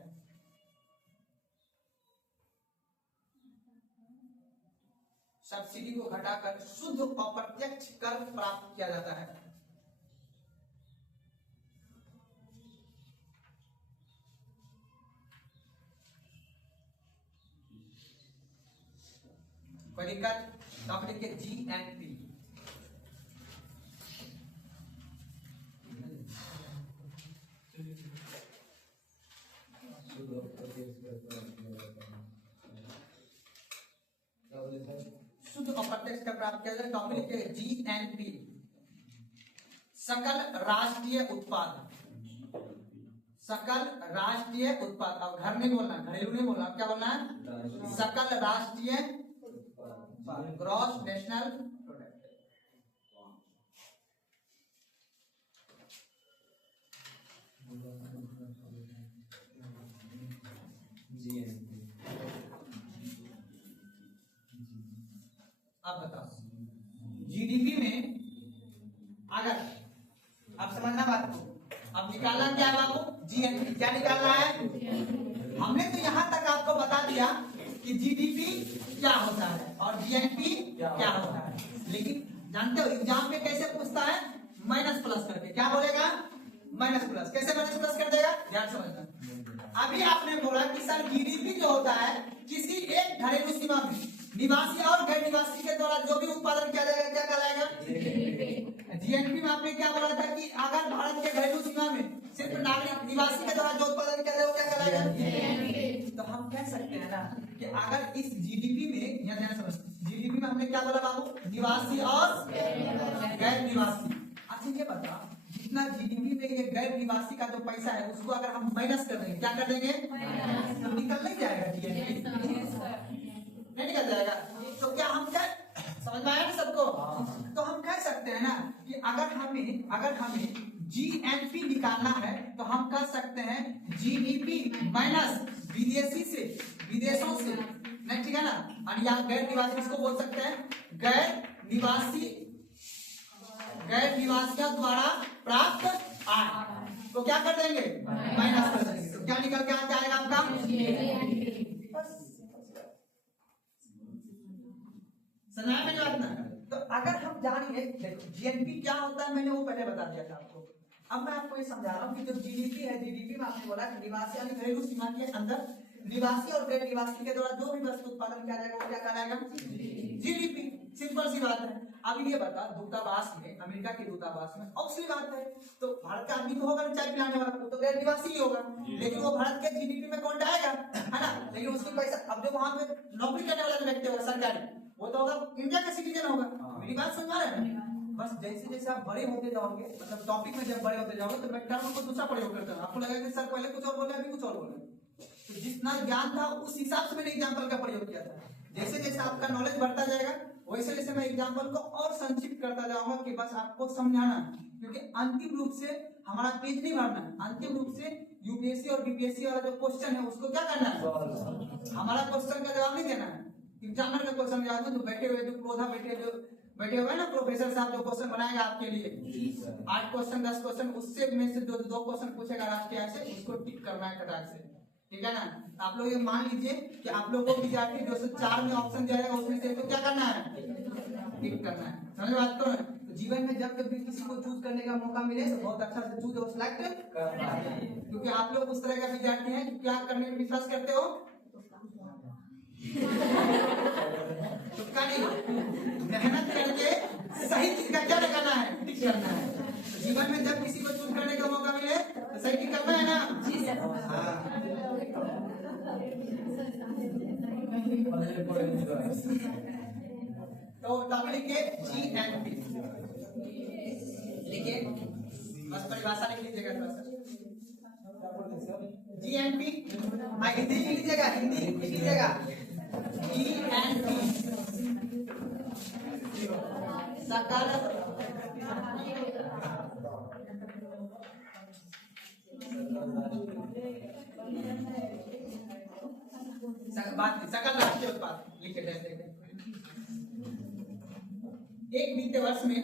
सब्सिडी को घटाकर शुद्ध अप्रत्यक्ष कर प्राप्त किया जाता है। कोई दिक्कत, आप लिखिए GNP। शुद्ध अप्रत्यक्ष कर प्राप्त किया जाए, टॉपिक लिखिए GNP। सकल राष्ट्रीय उत्पाद। अब घर नहीं बोलना, घरेलू नहीं बोलना, क्या बोलना है, सकल राष्ट्रीय ग्रॉस नेशनल प्रोडक्ट। अब बताओ जीडीपी में अगर आप समझना बात को, अब निकालना क्या है बाबू, जीएनपी। क्या निकालना है, हमने तो यहां तक आपको बता दिया कि जीडीपी क्या होता है और जीएनपी क्या होता है, लेकिन जानते हो एग्जाम में कैसे पूछता है, माइनस प्लस करके। क्या बोलेगा, माइनस प्लस। कैसे माइनस प्लस कर देगा, ध्यान समझना। अभी आपने बोला कि सर जीडीपी जो होता है किसी एक घरेलू सीमा में निवासी और गैर निवासी के द्वारा जो भी उत्पादन किया जाएगा क्या कहलाएगा, जीएनपी में आपने क्या बोला था कि अगर भारत के घरेलू सीमा में सिर्फ नागरिक निवासी के द्वारा जो उत्पादन किया जाएगा वो क्या कहलाएगा। तो हम कह सकते हैं ना कि अगर इस जीडीपी में, या ध्यान समझ, जीडीपी में हमने क्या बोला बाबू, निवासी और गैर निवासी। अच्छा ये बता, जितना जीडीपी में ये गैर निवासी का जो पैसा है उसको अगर हम माइनस कर देंगे, क्या कर देंगे, तो निकल नहीं जाएगा जीएनपी, नहीं निकल जाएगा। तो क्या हम क्या समझ में आया ना सबको। तो हम कह सकते हैं ना कि अगर हमें जीएनपी निकालना है तो हम कह सकते हैं जीडीपी माइनस विदेशों से, नहीं ठीक है ना। और यहाँ गैर निवासी इसको बोल सकते हैं गैर निवासियों द्वारा प्राप्त आय, तो क्या कर देंगे, माइनस कर देंगे। तो क्या निकल के आ जाएगा आपका, समझ में बात ना। तो अगर हम जानिए जीएनपी क्या होता है, मैंने वो पहले बता दिया था आपको। अब मैं आपको ये समझा रहा हूँ कि जो जीडीपी है, जीडीपी में आपने बोला कि निवासी यानी घरेलू सीमा के अंदर निवासी और गैर निवासी के द्वारा जो भी वस्तु उत्पादन किया जाएगा वो क्या कहलाएगा, जीडीपी। सिंपल सी बात है। अब ये बता, दूतावास में, अमेरिका के दूतावास में ऑब्वियसली बात है, तो भारत का आदमी तो होगा चाय पिलाने वाला, वो तो गैर निवासी ही होगा, लेकिन वो भारत के जीडीपी में कौन आएगा, है ना। लेकिन उसके पैसा, अब जो वहां पे नौकरी करने वाला जो व्यक्ति होगा सरकारी, वो तो होगा इंडिया का सिटीजन होगा। मेरी बात समझ रहे हैं। बस जैसे जैसे आप बड़े होते जाओगे, मतलब टॉपिक में जब बड़े होते जाओगे तो मैं टर्म को दूसरा प्रयोग करता हूँ। आपको लगेगा कि सर पहले कुछ और बोले, अभी कुछ और बोले, तो जितना ज्ञान था उस हिसाब से मैंने एग्जाम्पल का प्रयोग किया था। जैसे जैसे आपका नॉलेज बढ़ता जाएगा वैसे वैसे मैं एग्जाम्पल को और संक्षिप्त करता जाऊंगा कि बस आपको समझाना है, क्योंकि अंतिम रूप से हमारा पेज नहीं भरना है। अंतिम रूप से यूपीएससी और बीपीएससी वाला जो क्वेश्चन है उसको क्या करना है, हमारा क्वेश्चन का जवाब नहीं देना है, एग्जामिनर का क्वेश्चन जवाब दो। बैठे हुए जो क्रोधा बैठे हुए ना प्रोफेसर साहब, जो क्वेश्चन बनाएगा आपके लिए 8 क्वेश्चन 10 क्वेश्चन, उससे में से जो 2 क्वेश्चन पूछेगा राष्ट्रीय से, उसको टिक करना है कटार से, ठीक है ना। आप लोग ये मान लीजिए कि आप लोगों को विद्यार्थी जो 4 में ऑप्शन दिया जाएगा उसमें से तो क्या करना है, टिक करना है। समझ बात को। तो जीवन में जब भी किसी को चूज करने का मौका मिले तो बहुत अच्छा से चूज और सिलेक्ट करना है, क्योंकि आप लोग उस तरह का विद्यार्थी हैं जो क्या करने में विश्वास करते हो, तुक्का नहीं, मेहनत करके सही चीज का क्या करना है, टिक करना है। तो जीवन में जब किसी को चूज करने का मौका मिले तो सही टिक करना है ना। तो टॉपिक के जीएनपी लिखिए, बस परिभाषा लिख लीजिएगा थोड़ा सा। जीएनपी हिंदी लिख लीजिएगा, हिंदी लिख लीजिएगा। जीएनपी सकल सकल राष्ट्रीय उत्पाद लिखे थे। एक वित्तीय वर्ष में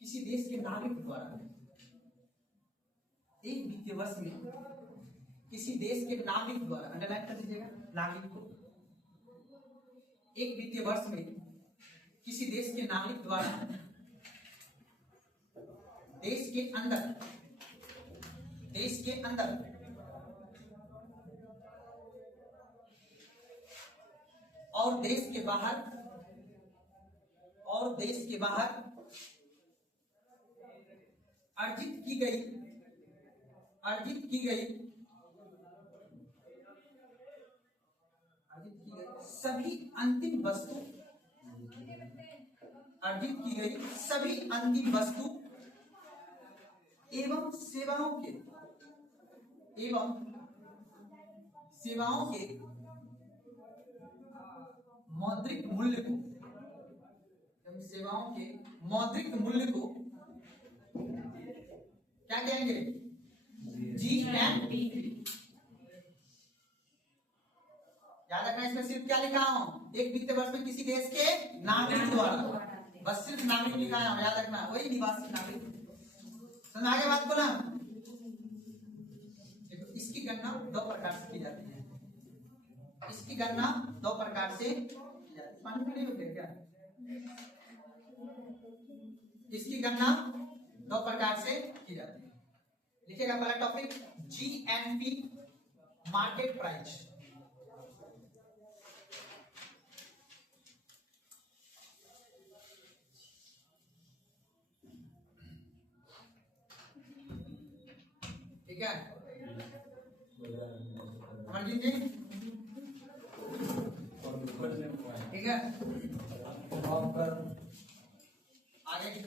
किसी देश के नागरिक द्वारा, एक वित्तीय वर्ष में किसी देश के नागरिक द्वारा, अंडरलाइन कर दीजिएगा नागरिक को, एक वित्तीय वर्ष में किसी देश के नागरिक द्वारा देश के अंदर और देश के बाहर अर्जित की गई सभी अंतिम वस्तु एवं सेवाओं के मौद्रिक मूल्य को क्या कहेंगे, जीएनपी। याद रखना, इसमें सिर्फ क्या लिखा हूं, एक वित्तीय वर्ष में किसी देश के नागरिक द्वारा, बस सिर्फ नागरिक लिखा है, याद रखना, वही निवासी नागरिक। समझ आगे बात को ना। देखो इसकी गणना 2 प्रकार से की जाती है। इसकी गणना दो प्रकार से की जाती है। पानी पीने योग्य क्या? इसकी गणना दो प्रकार से की जाती है। लिखिएगा पहला टॉपिक जीएनपी मार्केट प्राइस। ठीक है अमरजीत जी, ठीक है आगे की